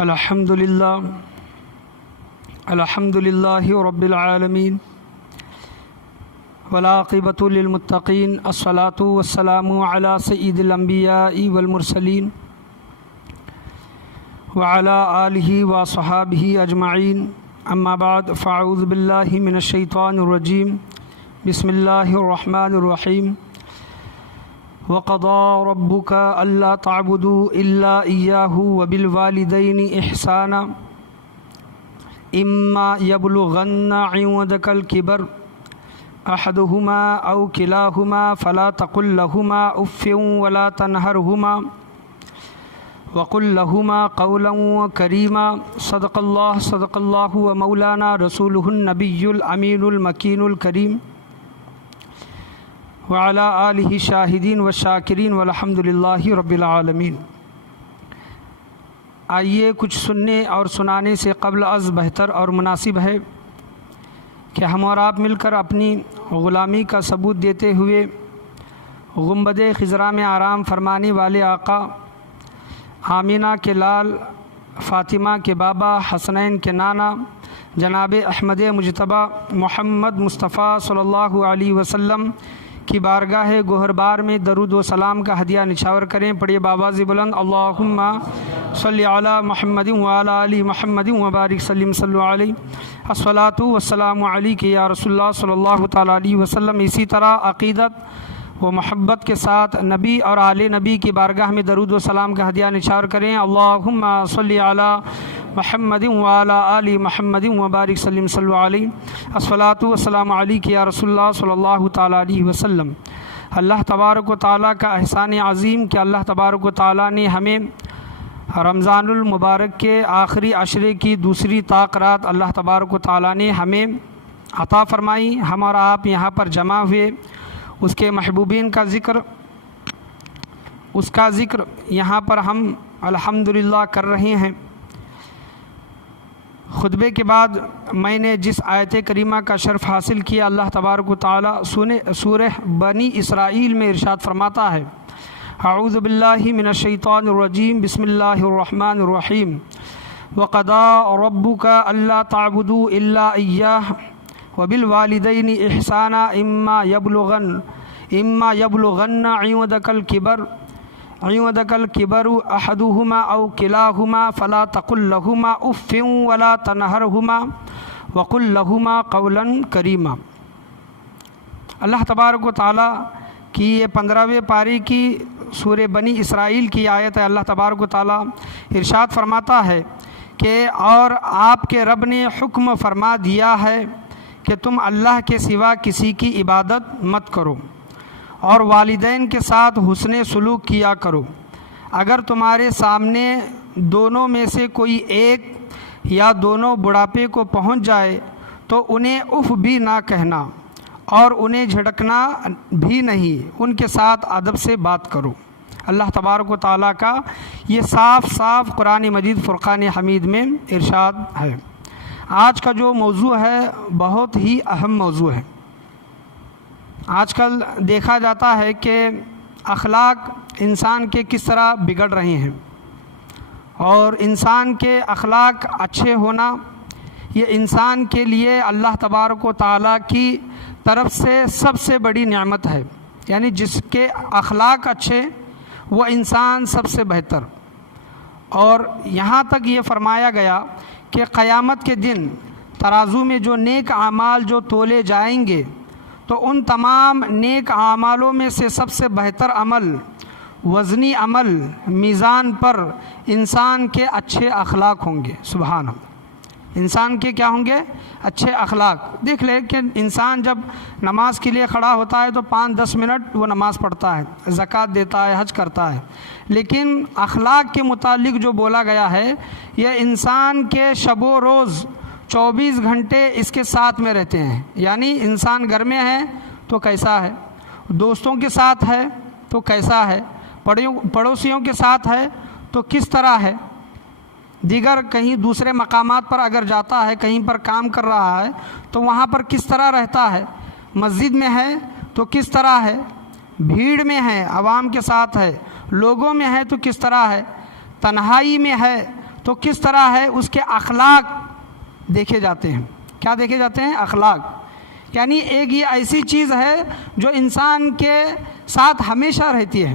الحمد للہ رب العالمین والعاقبۃ للمتقین الصلاۃ والسلام علی سید الانبیاء والمرسلین وعلی آلہ وصحابہ اجمعین اما بعد فاعوذ باللہ من الشیطان الرجیم بسم اللہ الرحمن الرحیم وَقَضَىٰ رَبُّكَ أَلَّا تَعْبُدُوا إِلَّا إِيَّاهُ وَبِالْوَالِدَيْنِ إِحْسَانًا إِمَّا يَبْلُغَنَّ عِندَكَ الْكِبَرَ أَحَدُهُمَا أَوْ كِلَاهُمَا فَلَا تَقُل لَّهُمَا أُفٍّ وَلَا تَنْهَرْهُمَا وَقُل لَّهُمَا قَوْلًا كَرِيمًا صدق اللہ ومولانا رسولہ النبی الامین المکین الکریم وعلی آلہ شاہدین و شاکرین والحمد للہ رب العالمین۔ آئیے کچھ سننے اور سنانے سے قبل از بہتر اور مناسب ہے کہ ہم اور آپ مل کر اپنی غلامی کا ثبوت دیتے ہوئے گنبد خضرا میں آرام فرمانے والے آقا، آمینہ کے لال، فاطمہ کے بابا، حسنین کے نانا جناب احمد مجتبیٰ محمد مصطفیٰ صلی اللہ علیہ وسلم کی بارگاہ گوہربار میں درود و سلام کا ہدیہ نچھاور کریں۔ پڑھیے بآواز بلند، اللہم صلی علی محمد وعلی آل محمد وبارک سلم صلی علیہ الصلاۃ والسلام علیک یا رسول اللہ صلی اللہ تعالیٰ علیہ وسلم۔ اسی طرح عقیدت و محبت کے ساتھ نبی اور آل نبی کی بارگاہ میں درود و سلام کا ہدیہ نچھاور کریں۔ اللہم صلی علی محمد وعلی آل محمد وبارک سلم صلی علیہ الصلاۃ والسلام علیک یا رسول اللہ صلی اللہ تعالیٰ علیہ وسلم۔ اللہ تبارک و تعالیٰ کا احسان عظیم کہ اللہ تبارک و تعالیٰ نے ہمیں رمضان المبارک کے آخری عشرے کی دوسری طاق رات اللہ تبارک و تعالیٰ نے ہمیں عطا فرمائی۔ ہم اور آپ یہاں پر جمع ہوئے، اس کے محبوبین کا ذکر، اس کا ذکر یہاں پر ہم الحمدللہ کر رہے ہیں۔ خطبے کے بعد میں نے جس آیت کریمہ کا شرف حاصل کیا، اللہ تبارک و تعالیٰ سورہ بنی اسرائیل میں ارشاد فرماتا ہے، اعوذ باللہ من الشیطان الرجیم، بسم اللہ الرحمن الرحیم، وَقَضَىٰ رَبُّكَ أَلَّا تَعْبُدُوا إِلَّا إِيَّاهُ وَبِالْوَالِدَيْنِ إِحْسَانًا إِمَّا يَبْلُغَنَّ عِندَكَ الْكِبَرَ أَحَدُهُمَا أَوْ كِلَاهُمَا فَلَا تَقُل لَّهُمَا أُفٍّ وَلَا تَنْهَرْهُمَا وَقُل لَّهُمَا قَوْلًا كَرِيمًا۔ اللہ تبارک و تعالیٰ کی یہ 15ویں پاری کی سورہ بنی اسرائیل کی آیت ہے۔ اللہ تبارک و تعالیٰ ارشاد فرماتا ہے کہ اور آپ کے رب نے حکم فرما دیا ہے کہ تم اللہ کے سوا کسی کی عبادت مت کرو اور والدین کے ساتھ حسن سلوک کیا کرو۔ اگر تمہارے سامنے دونوں میں سے کوئی ایک یا دونوں بڑھاپے کو پہنچ جائے تو انہیں اف بھی نہ کہنا اور انہیں جھڑکنا بھی نہیں، ان کے ساتھ ادب سے بات کرو۔ اللہ تبارک و تعالیٰ کا یہ صاف صاف قرآن مجید فرقان حمید میں ارشاد ہے۔ آج کا جو موضوع ہے بہت ہی اہم موضوع ہے۔ آج کل دیکھا جاتا ہے کہ اخلاق انسان کے کس طرح بگڑ رہے ہیں، اور انسان کے اخلاق اچھے ہونا یہ انسان کے لیے اللہ تبارک و تعالیٰ کی طرف سے سب سے بڑی نعمت ہے۔ یعنی جس کے اخلاق اچھے وہ انسان سب سے بہتر۔ اور یہاں تک یہ فرمایا گیا کہ قیامت کے دن ترازو میں جو نیک اعمال جو تولے جائیں گے تو ان تمام نیک اعمالوں میں سے سب سے بہتر عمل، وزنی عمل میزان پر انسان کے اچھے اخلاق ہوں گے۔ سبحان اللہ، انسان کے کیا ہوں گے؟ اچھے اخلاق۔ دیکھ لیں کہ انسان جب نماز کے لیے کھڑا ہوتا ہے تو 5-10 منٹ وہ نماز پڑھتا ہے، زکوٰۃ دیتا ہے، حج کرتا ہے، لیکن اخلاق کے متعلق جو بولا گیا ہے یہ انسان کے شب و روز 24 گھنٹے اس کے ساتھ میں رہتے ہیں۔ یعنی انسان گھر میں ہے تو کیسا ہے، دوستوں کے ساتھ ہے تو کیسا ہے، پڑوسیوں کے ساتھ ہے تو کس طرح ہے، دیگر کہیں دوسرے مقامات پر اگر جاتا ہے، کہیں پر کام کر رہا ہے تو وہاں پر کس طرح رہتا ہے، مسجد میں ہے تو کس طرح ہے، بھیڑ میں ہے، عوام کے ساتھ ہے، لوگوں میں ہے تو کس طرح ہے، تنہائی میں ہے تو کس طرح ہے اس کے اخلاق دیکھے جاتے ہیں. کیا دیکھے جاتے ہیں؟ اخلاق. یعنی ایک یہ ایسی چیز ہے جو انسان کے ساتھ ہمیشہ رہتی ہے.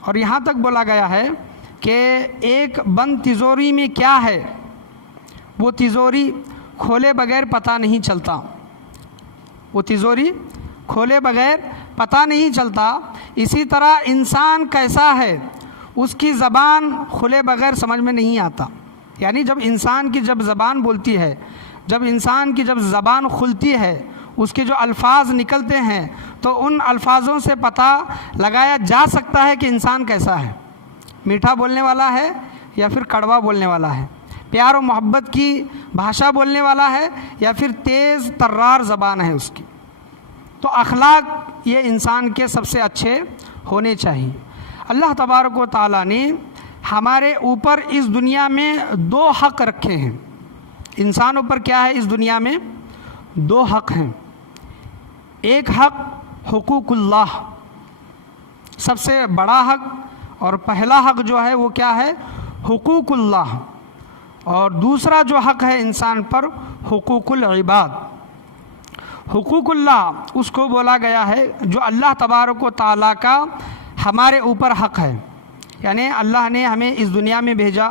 اور یہاں تک بولا گیا ہے کہ ایک بند تجوری میں کیا ہے وہ تجوری کھولے بغیر پتہ نہیں چلتا. وہ تجوری کھولے بغیر پتہ نہیں چلتا. اسی طرح انسان کیسا ہے اس کی زبان کھلے بغیر سمجھ میں نہیں آتا. یعنی جب انسان کی جب زبان بولتی ہے، جب انسان کی جب زبان کھلتی ہے، اس کے جو الفاظ نکلتے ہیں تو ان الفاظوں سے پتہ لگایا جا سکتا ہے کہ انسان کیسا ہے. میٹھا بولنے والا ہے یا پھر کڑوا بولنے والا ہے، پیار و محبت کی بھاشا بولنے والا ہے یا پھر تیز ترار زبان ہے اس کی. تو اخلاق یہ انسان کے سب سے اچھے ہونے چاہیے. اللہ تبارک و تعالیٰ نے ہمارے اوپر اس دنیا میں 2 حق رکھے ہیں. انسانوں پر کیا ہے اس دنیا میں؟ 2 حق ہیں. ایک حق حقوق اللہ، سب سے بڑا حق اور پہلا حق جو ہے وہ کیا ہے؟ حقوق اللہ. اور دوسرا جو حق ہے انسان پر حقوق العباد. حقوق اللہ اس کو بولا گیا ہے جو اللہ تبارک و تعالیٰ کا ہمارے اوپر حق ہے. یعنی اللہ نے ہمیں اس دنیا میں بھیجا،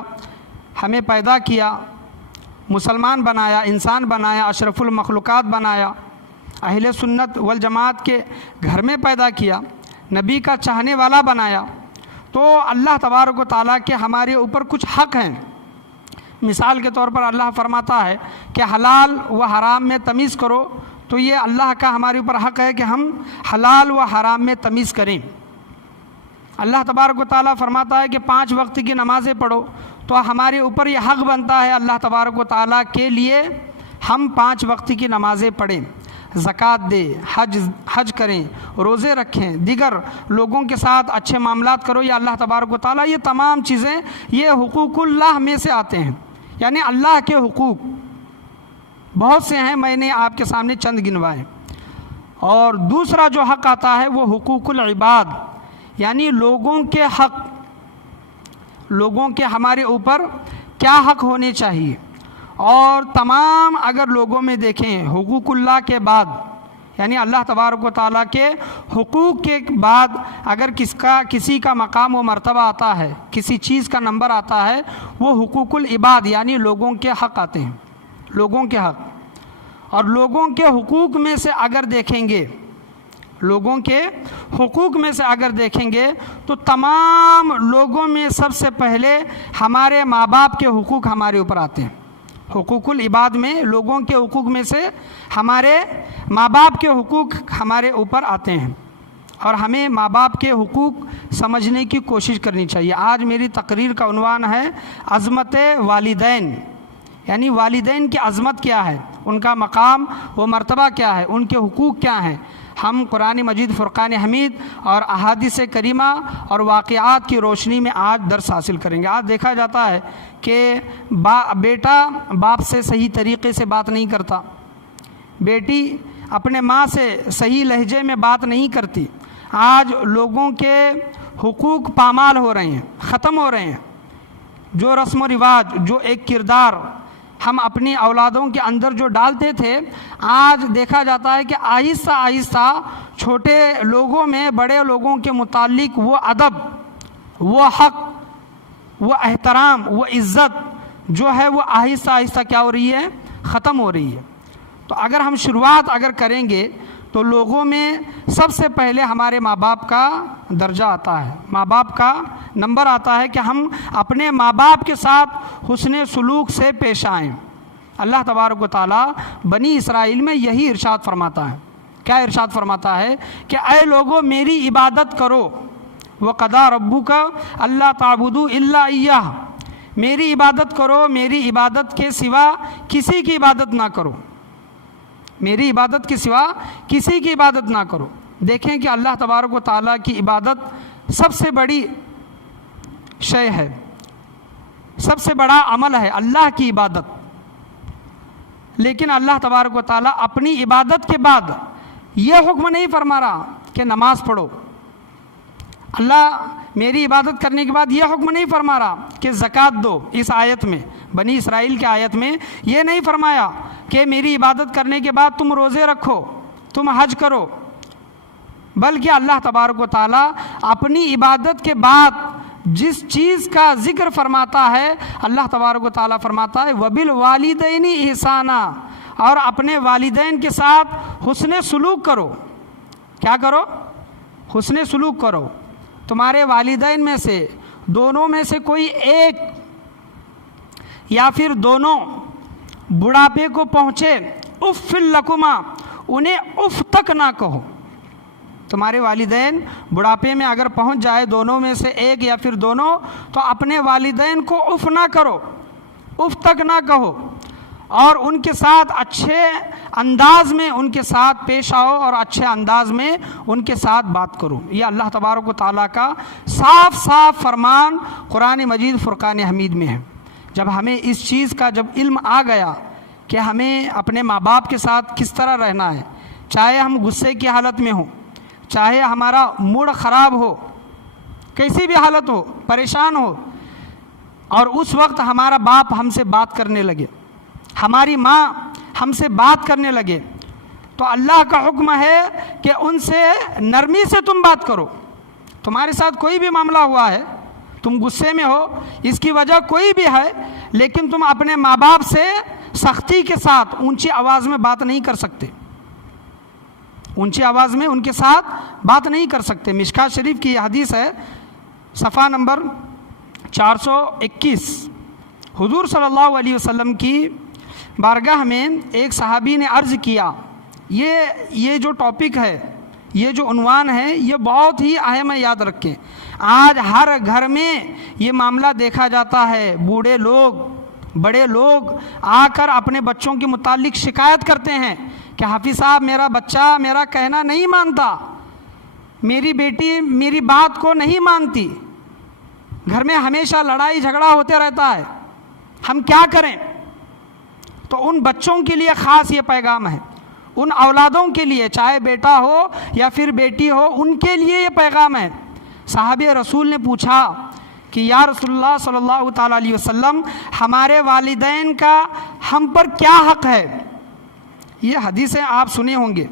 ہمیں پیدا کیا، مسلمان بنایا، انسان بنایا، اشرف المخلوقات بنایا، اہل سنت والجماعت کے گھر میں پیدا کیا، نبی کا چاہنے والا بنایا. تو اللہ تبارک و تعالیٰ کے ہمارے اوپر کچھ حق ہیں. مثال کے طور پر اللہ فرماتا ہے کہ حلال و حرام میں تمیز کرو، تو یہ اللہ کا ہمارے اوپر حق ہے کہ ہم حلال و حرام میں تمیز کریں. اللہ تبارک و تعالیٰ فرماتا ہے کہ 5 وقت کی نمازیں پڑھو، تو ہمارے اوپر یہ حق بنتا ہے اللہ تبارک و تعالیٰ کے لیے ہم 5 وقت کی نمازیں پڑھیں، زکوٰۃ دیں، حج کریں، روزے رکھیں، دیگر لوگوں کے ساتھ اچھے معاملات کرو. یہ اللہ تبارک و تعالیٰ یہ تمام چیزیں یہ حقوق اللہ میں سے آتے ہیں. یعنی اللہ کے حقوق بہت سے ہیں، میں نے آپ کے سامنے چند گنوائے. اور دوسرا جو حق آتا ہے وہ حقوق العباد، یعنی لوگوں کے حق. لوگوں کے ہمارے اوپر کیا حق ہونے چاہیے. اور تمام اگر لوگوں میں دیکھیں حقوق اللہ کے بعد، یعنی اللہ تبارک و تعالیٰ کے حقوق کے بعد اگر کسی کا مقام و مرتبہ آتا ہے، کسی چیز کا نمبر آتا ہے، وہ حقوق العباد یعنی لوگوں کے حق آتے ہیں. لوگوں کے حق. اور لوگوں کے حقوق میں سے اگر دیکھیں گے، لوگوں کے حقوق میں سے اگر دیکھیں گے تو تمام لوگوں میں سب سے پہلے ہمارے ماں باپ کے حقوق ہمارے اوپر آتے ہیں. حقوق العباد میں لوگوں کے حقوق میں سے ہمارے ماں باپ کے حقوق ہمارے اوپر آتے ہیں. اور ہمیں ماں باپ کے حقوق سمجھنے کی کوشش کرنی چاہیے. آج میری تقریر کا عنوان ہے عظمت والدین، یعنی والدین کی عظمت کیا ہے، ان کا مقام و مرتبہ کیا ہے، ان کے حقوق کیا ہیں. ہم قرآن مجید، فرقان حمید اور احادیث کریمہ اور واقعات کی روشنی میں آج درس حاصل کریں گے. آج دیکھا جاتا ہے کہ بیٹا باپ سے صحیح طریقے سے بات نہیں کرتا، بیٹی اپنے ماں سے صحیح لہجے میں بات نہیں کرتی. آج لوگوں کے حقوق پامال ہو رہے ہیں، ختم ہو رہے ہیں. جو رسم و رواج، جو ایک کردار ہم اپنی اولادوں کے اندر جو ڈالتے تھے، آج دیکھا جاتا ہے کہ آہستہ آہستہ چھوٹے لوگوں میں بڑے لوگوں کے متعلق وہ ادب، وہ حق، وہ احترام، وہ عزت جو ہے وہ آہستہ آہستہ کیا ہو رہی ہے؟ ختم ہو رہی ہے. تو اگر ہم شروعات اگر کریں گے تو لوگوں میں سب سے پہلے ہمارے ماں باپ کا درجہ آتا ہے، ماں باپ کا نمبر آتا ہے کہ ہم اپنے ماں باپ کے ساتھ حسن سلوک سے پیش آئیں. اللہ تبارک و تعالیٰ بنی اسرائیل میں یہی ارشاد فرماتا ہے. کیا ارشاد فرماتا ہے؟ کہ اے لوگو میری عبادت کرو. وَقَضَىٰ رَبُّكَ أَلَّا تَعْبُدُوا إِلَّا إِيَّاهُ، میری عبادت کرو، میری عبادت کے سوا کسی کی عبادت نہ کرو. میری عبادت کے سوا کسی کی عبادت نہ کرو. دیکھیں کہ اللہ تبارک و تعالیٰ کی عبادت سب سے بڑی شے ہے، سب سے بڑا عمل ہے اللہ کی عبادت. لیکن اللہ تبارک و تعالیٰ اپنی عبادت کے بعد یہ حکم نہیں فرما رہا کہ نماز پڑھو. اللہ میری عبادت کرنے کے بعد یہ حکم نہیں فرما رہا کہ زکوٰۃ دو. اس آیت میں بنی اسرائیل کی آیت میں یہ نہیں فرمایا کہ میری عبادت کرنے کے بعد تم روزے رکھو، تم حج کرو، بلکہ اللہ تبارک و تعالیٰ اپنی عبادت کے بعد جس چیز کا ذکر فرماتا ہے اللہ تبارک و تعالیٰ فرماتا ہے وبالوالدین احسانا، اور اپنے والدین کے ساتھ حسن سلوک کرو. کیا کرو؟ حسن سلوک کرو. تمہارے والدین میں سے دونوں میں سے کوئی ایک یا پھر دونوں بڑھاپے کو پہنچے، اف لکما، انہیں اف تک نہ کہو. تمہارے والدین بڑھاپے میں اگر پہنچ جائے دونوں میں سے ایک یا پھر دونوں، تو اپنے والدین کو اف نہ کرو، اف تک نہ کہو، اور ان کے ساتھ اچھے انداز میں ان کے ساتھ پیش آؤ اور اچھے انداز میں ان کے ساتھ بات کرو. یہ اللہ تبارک و تعالیٰ کا صاف صاف فرمان قرآن مجید فرقان حمید میں ہے. جب ہمیں اس چیز کا جب علم آ گیا کہ ہمیں اپنے ماں باپ کے ساتھ کس طرح رہنا ہے، چاہے ہم غصے کی حالت میں ہوں، چاہے ہمارا موڈ خراب ہو، کیسی بھی حالت ہو، پریشان ہو، اور اس وقت ہمارا باپ ہم سے بات کرنے لگے، ہماری ماں ہم سے بات کرنے لگے، تو اللہ کا حکم ہے کہ ان سے نرمی سے تم بات کرو. تمہارے ساتھ کوئی بھی معاملہ ہوا ہے، تم غصے میں ہو، اس کی وجہ کوئی بھی ہے، لیکن تم اپنے ماں باپ سے سختی کے ساتھ اونچی آواز میں بات نہیں کر سکتے، اونچی آواز میں ان کے ساتھ بات نہیں کر سکتے. مشکات شریف کی یہ حدیث ہے، صفحہ نمبر 421. حضور صلی اللہ علیہ وسلم کی بارگاہ میں ایک صحابی نے عرض کیا، یہ جو ٹاپک ہے، یہ جو عنوان ہے، یہ بہت ہی اہم ہے، یاد رکھیں. آج ہر گھر میں یہ معاملہ دیکھا جاتا ہے. بوڑھے لوگ، بڑے لوگ آ کر اپنے بچوں کے متعلق شکایت کرتے ہیں کہ حافظ صاحب میرا بچہ میرا کہنا نہیں مانتا، میری بیٹی میری بات کو نہیں مانتی، گھر میں ہمیشہ لڑائی جھگڑا ہوتے رہتا ہے، ہم کیا کریں؟ تو ان بچوں کے لیے خاص یہ پیغام ہے، ان اولادوں کے لیے، چاہے بیٹا ہو یا پھر بیٹی ہو، ان کے لیے یہ پیغام ہے. صحابہ رسول نے پوچھا کہ یا رسول اللہ صلی اللہ تعالیٰ علیہ وسلم، ہمارے والدین کا ہم پر کیا حق ہے؟ یہ حدیثیں آپ سنے ہوں گے،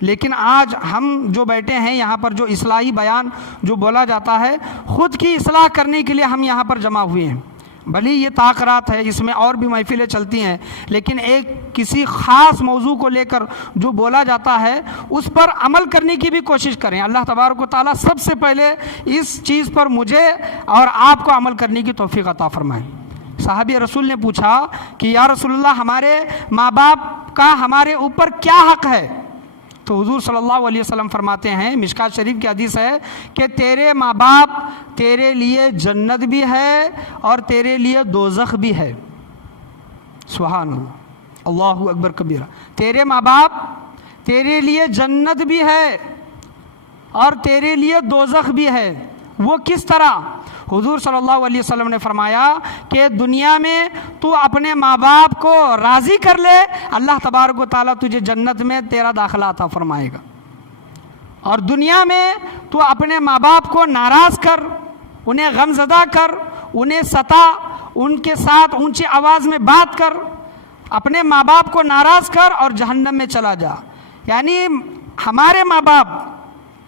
لیکن آج ہم جو بیٹھے ہیں یہاں پر، جو اصلاحی بیان جو بولا جاتا ہے، خود کی اصلاح کرنے کے لیے ہم یہاں پر جمع ہوئے ہیں. بھلی یہ تاخرات ہے، اس میں اور بھی محفلیں چلتی ہیں، لیکن ایک کسی خاص موضوع کو لے کر جو بولا جاتا ہے اس پر عمل کرنے کی بھی کوشش کریں. اللہ تبارک و تعالیٰ سب سے پہلے اس چیز پر مجھے اور آپ کو عمل کرنے کی توفیق عطا فرمائے. صحابی رسول نے پوچھا کہ یا رسول اللہ، ہمارے ماں باپ کا ہمارے اوپر کیا حق ہے؟ تو حضور صلی اللہ علیہ وسلم فرماتے ہیں، مشکات شریف کی حدیث ہے کہ تیرے ماں باپ تیرے لیے جنت بھی ہے اور تیرے لیے دوزخ بھی ہے. سبحان اللہ، اللہ اکبر کبیرہ. تیرے ماں باپ تیرے لیے جنت بھی ہے اور تیرے لیے دوزخ بھی ہے. وہ کس طرح؟ حضور صلی اللہ علیہ وسلم نے فرمایا کہ دنیا میں تو اپنے ماں باپ کو راضی کر لے، اللہ تبارک و تعالیٰ تجھے جنت میں تیرا داخلہ عطا فرمائے گا، اور دنیا میں تو اپنے ماں باپ کو ناراض کر، انہیں غم زدہ کر، انہیں ستا، ان کے ساتھ اونچی آواز میں بات کر، اپنے ماں باپ کو ناراض کر اور جہنم میں چلا جا. یعنی ہمارے ماں باپ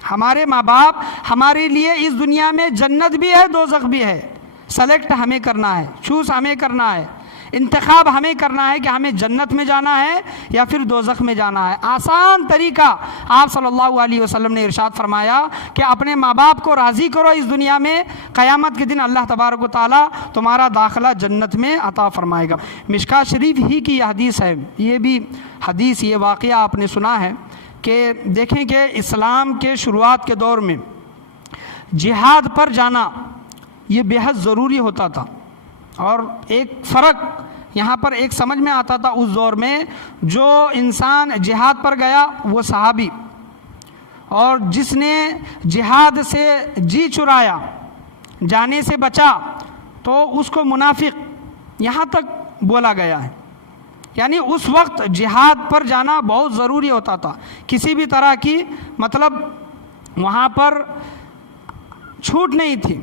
ہمارے لیے اس دنیا میں جنت بھی ہے، دوزخ بھی ہے. سلیکٹ ہمیں کرنا ہے، چوز ہمیں کرنا ہے، انتخاب ہمیں کرنا ہے کہ ہمیں جنت میں جانا ہے یا پھر دوزخ میں جانا ہے. آسان طریقہ آپ صلی اللہ علیہ وسلم نے ارشاد فرمایا کہ اپنے ماں باپ کو راضی کرو اس دنیا میں، قیامت کے دن اللہ تبارک و تعالیٰ تمہارا داخلہ جنت میں عطا فرمائے گا. مشکات شریف ہی کی یہ حدیث ہے. یہ بھی حدیث، یہ واقعہ آپ نے سنا ہے کہ دیکھیں کہ اسلام کے شروعات کے دور میں جہاد پر جانا یہ بے حد ضروری ہوتا تھا. اور ایک فرق یہاں پر ایک سمجھ میں آتا تھا اس دور میں، جو انسان جہاد پر گیا وہ صحابی، اور جس نے جہاد سے جی چرایا، جانے سے بچا، تو اس کو منافق یہاں تک بولا گیا ہے. یعنی اس وقت جہاد پر جانا بہت ضروری ہوتا تھا. کسی بھی طرح کی مطلب وہاں پر چھوٹ نہیں تھی،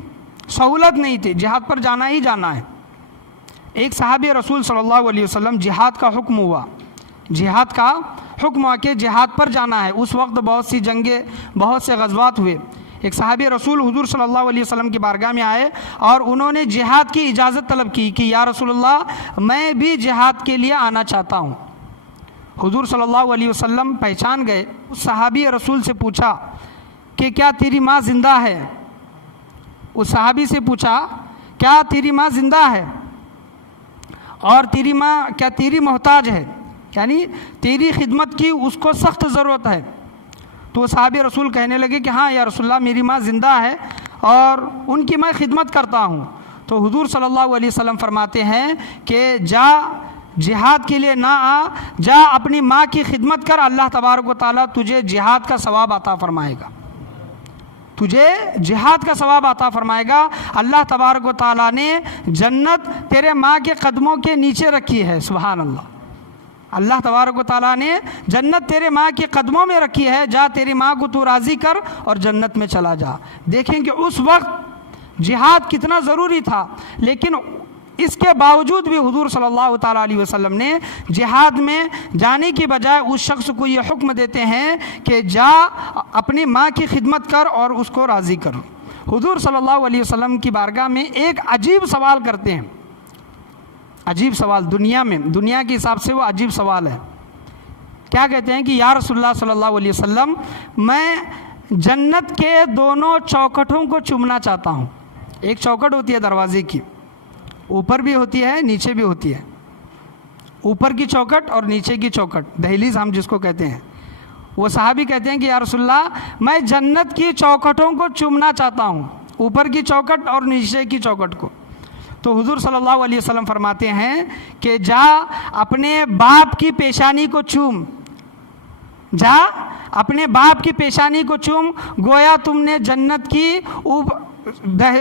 سہولت نہیں تھی، جہاد پر جانا ہی جانا ہے۔ ایک صحابی رسول صلی اللہ علیہ وسلم جہاد کا حکم ہوا، جہاد کا حکم ہوا کہ جہاد پر جانا ہے۔ اس وقت بہت سی جنگیں، بہت سے غزوات ہوئے۔ ایک صحابی رسول حضور صلی اللہ علیہ وسلم کی بارگاہ میں آئے اور انہوں نے جہاد کی اجازت طلب کی کہ یا رسول اللہ میں بھی جہاد کے لیے آنا چاہتا ہوں۔ حضور صلی اللہ علیہ وسلم پہچان گئے، اس صحابی رسول سے پوچھا کہ کیا تیری ماں زندہ ہے؟ اس صحابی سے پوچھا کیا تیری ماں زندہ ہے اور تیری ماں کیا تیری محتاج ہے، یعنی تیری خدمت کی اس کو سخت ضرورت ہے؟ تو صحابی رسول کہنے لگے کہ ہاں یا رسول اللہ میری ماں زندہ ہے اور ان کی میں خدمت کرتا ہوں۔ تو حضور صلی اللہ علیہ وسلم فرماتے ہیں کہ جا جہاد کے لیے نہ آ، جا اپنی ماں کی خدمت کر، اللہ تبارک و تعالیٰ تجھے جہاد کا ثواب عطا فرمائے گا، تجھے جہاد کا ثواب عطا فرمائے گا۔ اللہ تبارک و تعالیٰ نے جنت تیرے ماں کے قدموں کے نیچے رکھی ہے، سبحان اللہ۔ اللہ تبارک و تعالیٰ نے جنت تیرے ماں کے قدموں میں رکھی ہے، جا تیری ماں کو تو راضی کر اور جنت میں چلا جا۔ دیکھیں کہ اس وقت جہاد کتنا ضروری تھا، لیکن اس کے باوجود بھی حضور صلی اللہ تعالیٰ علیہ وسلم نے جہاد میں جانے کی بجائے اس شخص کو یہ حکم دیتے ہیں کہ جا اپنی ماں کی خدمت کر اور اس کو راضی کر۔ حضور صلی اللہ علیہ وسلم کی بارگاہ میں ایک عجیب سوال کرتے ہیں، عجیب سوال، دنیا کے حساب سے وہ عجیب سوال ہے۔ کیا کہتے ہیں کہ یا رسول اللہ صلی اللہ علیہ وسلم میں جنت کے دونوں چوکھٹوں کو چومنا چاہتا ہوں۔ ایک چوکھٹ ہوتی ہے دروازے کی، اوپر بھی ہوتی ہے نیچے بھی ہوتی ہے، اوپر کی چوکھٹ اور نیچے کی چوکھٹ، دہلیز ہم جس کو کہتے ہیں۔ وہ صحابی کہتے ہیں کہ یا رسول اللہ میں جنت کی چوکھٹوں کو چومنا چاہتا ہوں، اوپر کی چوکھٹ اور نیچے کی چوکھٹ کو۔ تو حضور صلی اللہ علیہ وسلم فرماتے ہیں کہ جا اپنے باپ کی پیشانی کو چوم، جا اپنے باپ کی پیشانی کو چوم، گویا تم نے جنت کی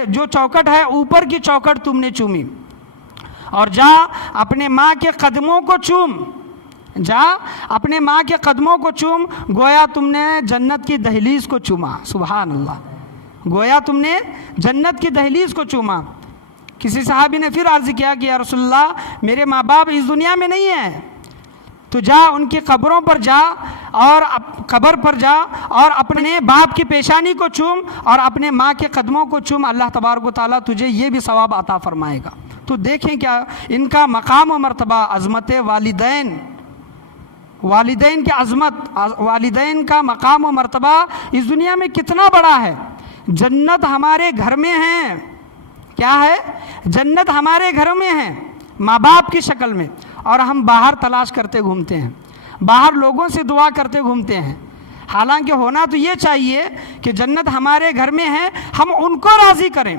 جو چوکھٹ ہے اوپر کی چوکھٹ تم نے چومی۔ اور جا اپنے ماں کے قدموں کو چوم، جا اپنے ماں کے قدموں کو چوم، گویا تم نے جنت کی دہلیز کو چوما، سبحان اللہ، گویا تم نے جنت کی دہلیز کو چوما۔ کسی صحابی نے پھر عرض کیا کہ یا رسول اللہ میرے ماں باپ اس دنیا میں نہیں ہیں، تو جا ان کی قبروں پر جا اور قبر پر جا اور اپنے باپ کی پیشانی کو چوم اور اپنے ماں کے قدموں کو چوم، اللہ تبارک و تعالیٰ تجھے یہ بھی ثواب عطا فرمائے گا۔ تو دیکھیں کیا ان کا مقام و مرتبہ، عظمت والدین، والدین کی عظمت، والدین کا مقام و مرتبہ اس دنیا میں کتنا بڑا ہے۔ جنت ہمارے گھر میں ہے، کیا ہے؟ جنت ہمارے گھروں میں ہے، ماں باپ کی شکل میں، اور ہم باہر تلاش کرتے گھومتے ہیں، باہر لوگوں سے دعا کرتے گھومتے ہیں۔ حالانکہ ہونا تو یہ چاہیے کہ جنت ہمارے گھر میں ہے، ہم ان کو راضی کریں،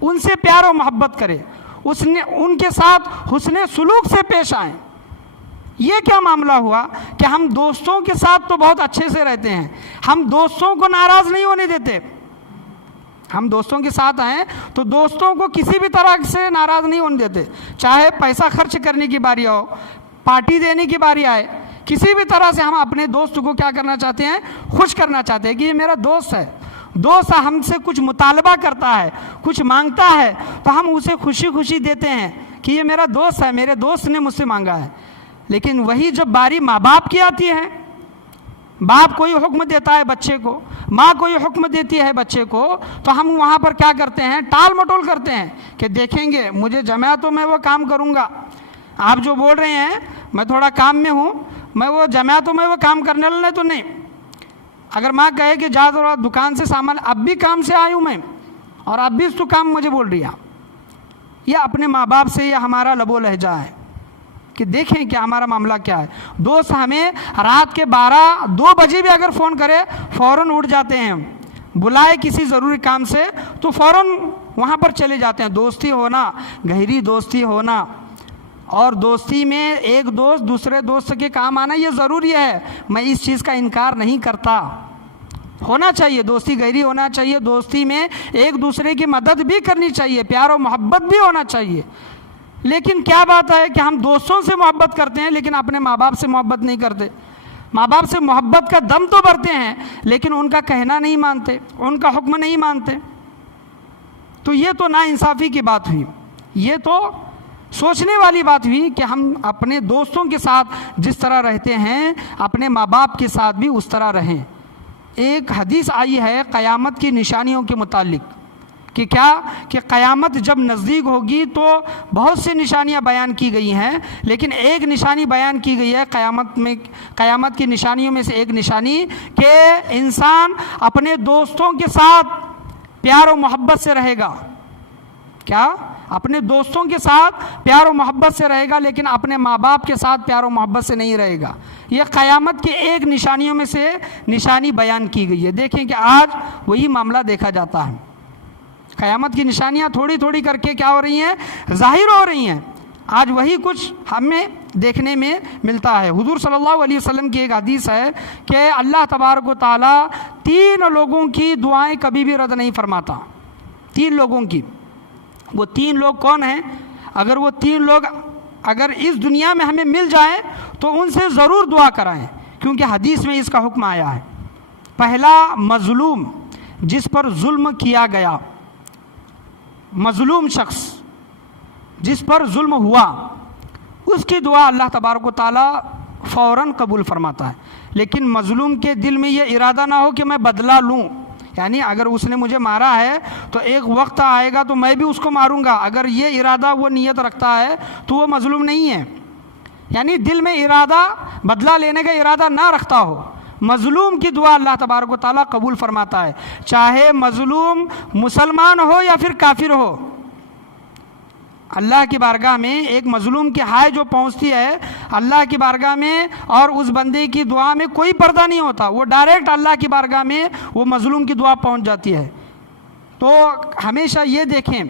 ان سے پیار و محبت کریں، ان کے ساتھ حسن سلوک سے پیش آئیں۔ یہ کیا معاملہ ہوا کہ ہم دوستوں کے ساتھ تو بہت اچھے سے رہتے ہیں، ہم دوستوں کو ناراض نہیں ہونے دیتے، ہم دوستوں کے ساتھ ہیں تو دوستوں کو کسی بھی طرح سے ناراض نہیں ہونے دیتے، چاہے پیسہ خرچ کرنے کی باری ہو، پارٹی دینے کی باری آئے، کسی بھی طرح سے ہم اپنے دوست کو کیا کرنا چاہتے ہیں؟ خوش کرنا چاہتے ہیں کہ یہ میرا دوست ہے، دوست ہم سے کچھ مطالبہ کرتا ہے، کچھ مانگتا ہے تو ہم اسے خوشی خوشی دیتے ہیں کہ یہ میرا دوست ہے، میرے دوست نے مجھ سے مانگا ہے۔ لیکن وہی جب باری ماں باپ کی آتی ہے، باپ کوئی حکم دیتا ہے بچے کو، ماں کوئی حکم دیتی ہے بچے کو، تو ہم وہاں پر کیا کرتے ہیں؟ ٹال مٹول کرتے ہیں کہ دیکھیں گے مجھے جمع تو میں وہ کام کروں گا، آپ جو بول رہے ہیں میں تھوڑا کام میں ہوں، میں وہ جمع تو میں وہ کام کرنے والے تو نہیں۔ اگر ماں کہے کہ جا تھوڑا دکان سے سامان، اب بھی کام سے آئی ہوں میں اور اب بھی اس تو کام مجھے بول رہی ہے، یہ اپنے ماں باپ سے یہ ہمارا لب و لہجہ ہے کہ دیکھیں کہ ہمارا معاملہ کیا ہے۔ دوست ہمیں رات کے 12-2 بجے بھی اگر فون کرے فوراً اٹھ جاتے ہیں، بلائے کسی ضروری کام سے تو فوراً وہاں پر چلے جاتے ہیں۔ دوستی ہونا، گہری دوستی ہونا، اور دوستی میں ایک دوست دوسرے دوست کے کام آنا یہ ضروری ہے، میں اس چیز کا انکار نہیں کرتا، ہونا چاہیے، دوستی گہری ہونا چاہیے، دوستی میں ایک دوسرے کی مدد بھی کرنی چاہیے، پیار و محبت بھی ہونا چاہیے۔ لیکن کیا بات ہے کہ ہم دوستوں سے محبت کرتے ہیں لیکن اپنے ماں باپ سے محبت نہیں کرتے، ماں باپ سے محبت کا دم تو بھرتے ہیں لیکن ان کا کہنا نہیں مانتے، ان کا حکم نہیں مانتے۔ تو یہ تو ناانصافی کی بات ہوئی، یہ تو سوچنے والی بات ہوئی کہ ہم اپنے دوستوں کے ساتھ جس طرح رہتے ہیں اپنے ماں باپ کے ساتھ بھی اس طرح رہیں۔ ایک حدیث آئی ہے قیامت کی نشانیوں کے متعلق کہ کیا کہ قیامت جب نزدیک ہوگی تو بہت سی نشانیاں بیان کی گئی ہیں، لیکن ایک نشانی بیان کی گئی ہے قیامت کی نشانیوں میں سے ایک نشانی کہ انسان اپنے دوستوں کے ساتھ پیار و محبت سے رہے گا۔ کیا؟ اپنے دوستوں کے ساتھ پیار و محبت سے رہے گا، لیکن اپنے ماں باپ کے ساتھ پیار و محبت سے نہیں رہے گا۔ یہ قیامت کی ایک نشانیوں میں سے نشانی بیان کی گئی ہے۔ دیکھیں کہ آج وہی معاملہ دیکھا جاتا ہے۔ قیامت کی نشانیاں تھوڑی تھوڑی کر کے کیا ہو رہی ہیں؟ ظاہر ہو رہی ہیں۔ آج وہی کچھ ہمیں دیکھنے میں ملتا ہے۔ حضور صلی اللہ علیہ وسلم کی ایک حدیث ہے کہ اللہ تبارک و تعالیٰ 3 لوگوں کی دعائیں کبھی بھی رد نہیں فرماتا۔ 3 لوگوں کی۔ وہ 3 لوگ کون ہیں؟ اگر وہ 3 لوگ اگر اس دنیا میں ہمیں مل جائیں تو ان سے ضرور دعا کرائیں، کیونکہ حدیث میں اس کا حکم آیا ہے۔ پہلا، مظلوم جس پر ظلم کیا گیا، مظلوم شخص جس پر ظلم ہوا، اس کی دعا اللہ تبارک و تعالیٰ فوراً قبول فرماتا ہے۔ لیکن مظلوم کے دل میں یہ ارادہ نہ ہو کہ میں بدلہ لوں، یعنی اگر اس نے مجھے مارا ہے تو ایک وقت آئے گا تو میں بھی اس کو ماروں گا، اگر یہ ارادہ وہ نیت رکھتا ہے تو وہ مظلوم نہیں ہے۔ یعنی دل میں ارادہ بدلہ لینے کا ارادہ نہ رکھتا ہو، مظلوم کی دعا اللہ تبارک و تعالیٰ قبول فرماتا ہے، چاہے مظلوم مسلمان ہو یا پھر کافر ہو۔ اللہ کی بارگاہ میں ایک مظلوم کی ہائے جو پہنچتی ہے اللہ کی بارگاہ میں، اور اس بندے کی دعا میں کوئی پردہ نہیں ہوتا، وہ ڈائریکٹ اللہ کی بارگاہ میں وہ مظلوم کی دعا پہنچ جاتی ہے۔ تو ہمیشہ یہ دیکھیں،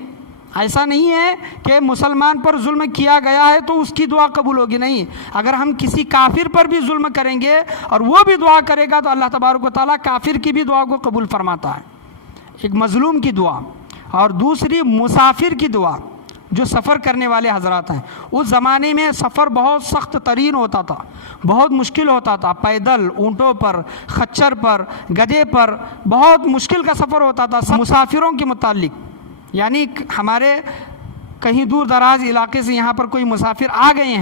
ایسا نہیں ہے کہ مسلمان پر ظلم کیا گیا ہے تو اس کی دعا قبول ہوگی، نہیں۔ اگر ہم کسی کافر پر بھی ظلم کریں گے اور وہ بھی دعا کرے گا تو اللہ تبارک و تعالیٰ کافر کی بھی دعا کو قبول فرماتا ہے۔ ایک مظلوم کی دعا، اور دوسری مسافر کی دعا، جو سفر کرنے والے حضرات ہیں۔ اس زمانے میں سفر بہت سخت ترین ہوتا تھا، بہت مشکل ہوتا تھا، پیدل، اونٹوں پر، خچر پر، گدھے پر، بہت مشکل کا سفر ہوتا تھا۔ مسافروں کے متعلق، یعنی ہمارے کہیں دور دراز علاقے سے یہاں پر کوئی مسافر آ گئے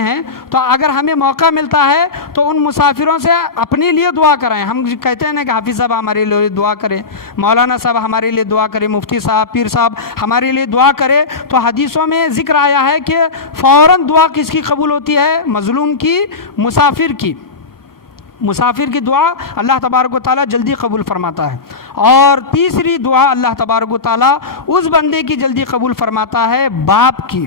ہیں تو اگر ہمیں موقع ملتا ہے تو ان مسافروں سے اپنے لیے دعا کرائیں۔ ہم کہتے ہیں نا کہ حافظ صاحب ہمارے لیے دعا کریں، مولانا صاحب ہمارے لیے دعا کریں، مفتی صاحب، پیر صاحب ہمارے لیے دعا کرے، تو حدیثوں میں ذکر آیا ہے کہ فوراً دعا کس کی قبول ہوتی ہے؟ مظلوم کی، مسافر کی دعا اللہ تبارک و تعالیٰ جلدی قبول فرماتا ہے۔ اور تیسری دعا اللہ تبارک و تعالیٰ اس بندے کی جلدی قبول فرماتا ہے باپ کی۔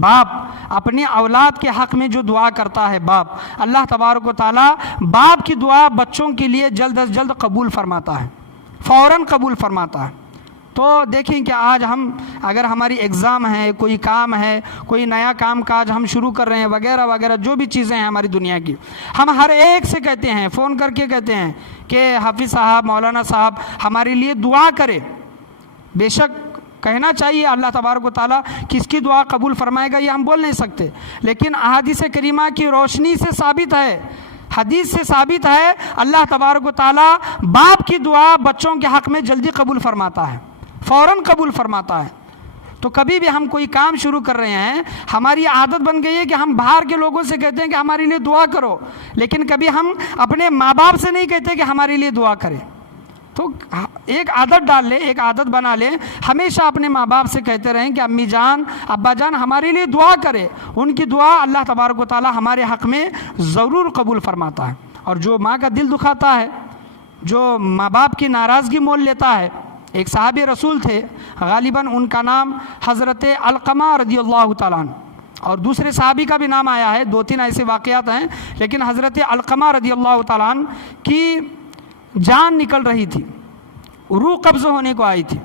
باپ اپنے اولاد کے حق میں جو دعا کرتا ہے، باپ، اللہ تبارک و تعالیٰ باپ کی دعا بچوں کے لیے جلد از جلد قبول فرماتا ہے، فوراً قبول فرماتا ہے۔ تو دیکھیں کہ آج ہم اگر ہماری ایگزام ہے، کوئی کام ہے، کوئی نیا کام کاج ہم شروع کر رہے ہیں وغیرہ وغیرہ، جو بھی چیزیں ہیں ہماری دنیا کی، ہم ہر ایک سے کہتے ہیں، فون کر کے کہتے ہیں کہ حافظ صاحب، مولانا صاحب ہمارے لیے دعا کرے۔ بے شک کہنا چاہیے، اللہ تبارک و تعالیٰ کس کی دعا قبول فرمائے گا یہ ہم بول نہیں سکتے، لیکن احادیث کریمہ کی روشنی سے ثابت ہے، حدیث سے ثابت ہے، اللہ تبارک و تعالیٰ باپ کی دعا بچوں کے حق میں جلدی قبول فرماتا ہے، فوراً قبول فرماتا ہے۔ تو کبھی بھی ہم کوئی کام شروع کر رہے ہیں، ہماری عادت بن گئی ہے کہ ہم باہر کے لوگوں سے کہتے ہیں کہ ہمارے لیے دعا کرو، لیکن کبھی ہم اپنے ماں باپ سے نہیں کہتے کہ ہمارے لیے دعا کریں۔ تو ایک عادت ڈال لیں، ایک عادت بنا لیں، ہمیشہ اپنے ماں باپ سے کہتے رہیں کہ امی جان، ابا جان ہمارے لیے دعا کرے، ان کی دعا اللہ تبارک و تعالیٰ ہمارے حق میں ضرور قبول فرماتا ہے۔ اور جو ماں کا دل دکھاتا ہے، جو ماں باپ کی ناراضگی مول لیتا ہے، ایک صحابی رسول تھے، غالباً ان کا نام حضرت علقمہ رضی اللہ تعالیٰ عنہ، اور دوسرے صحابی کا بھی نام آیا ہے، 2-3 ایسے واقعات ہیں، لیکن حضرت علقمہ رضی اللہ تعالیٰ عنہ کی جان نکل رہی تھی، روح قبض ہونے کو آئی تھی،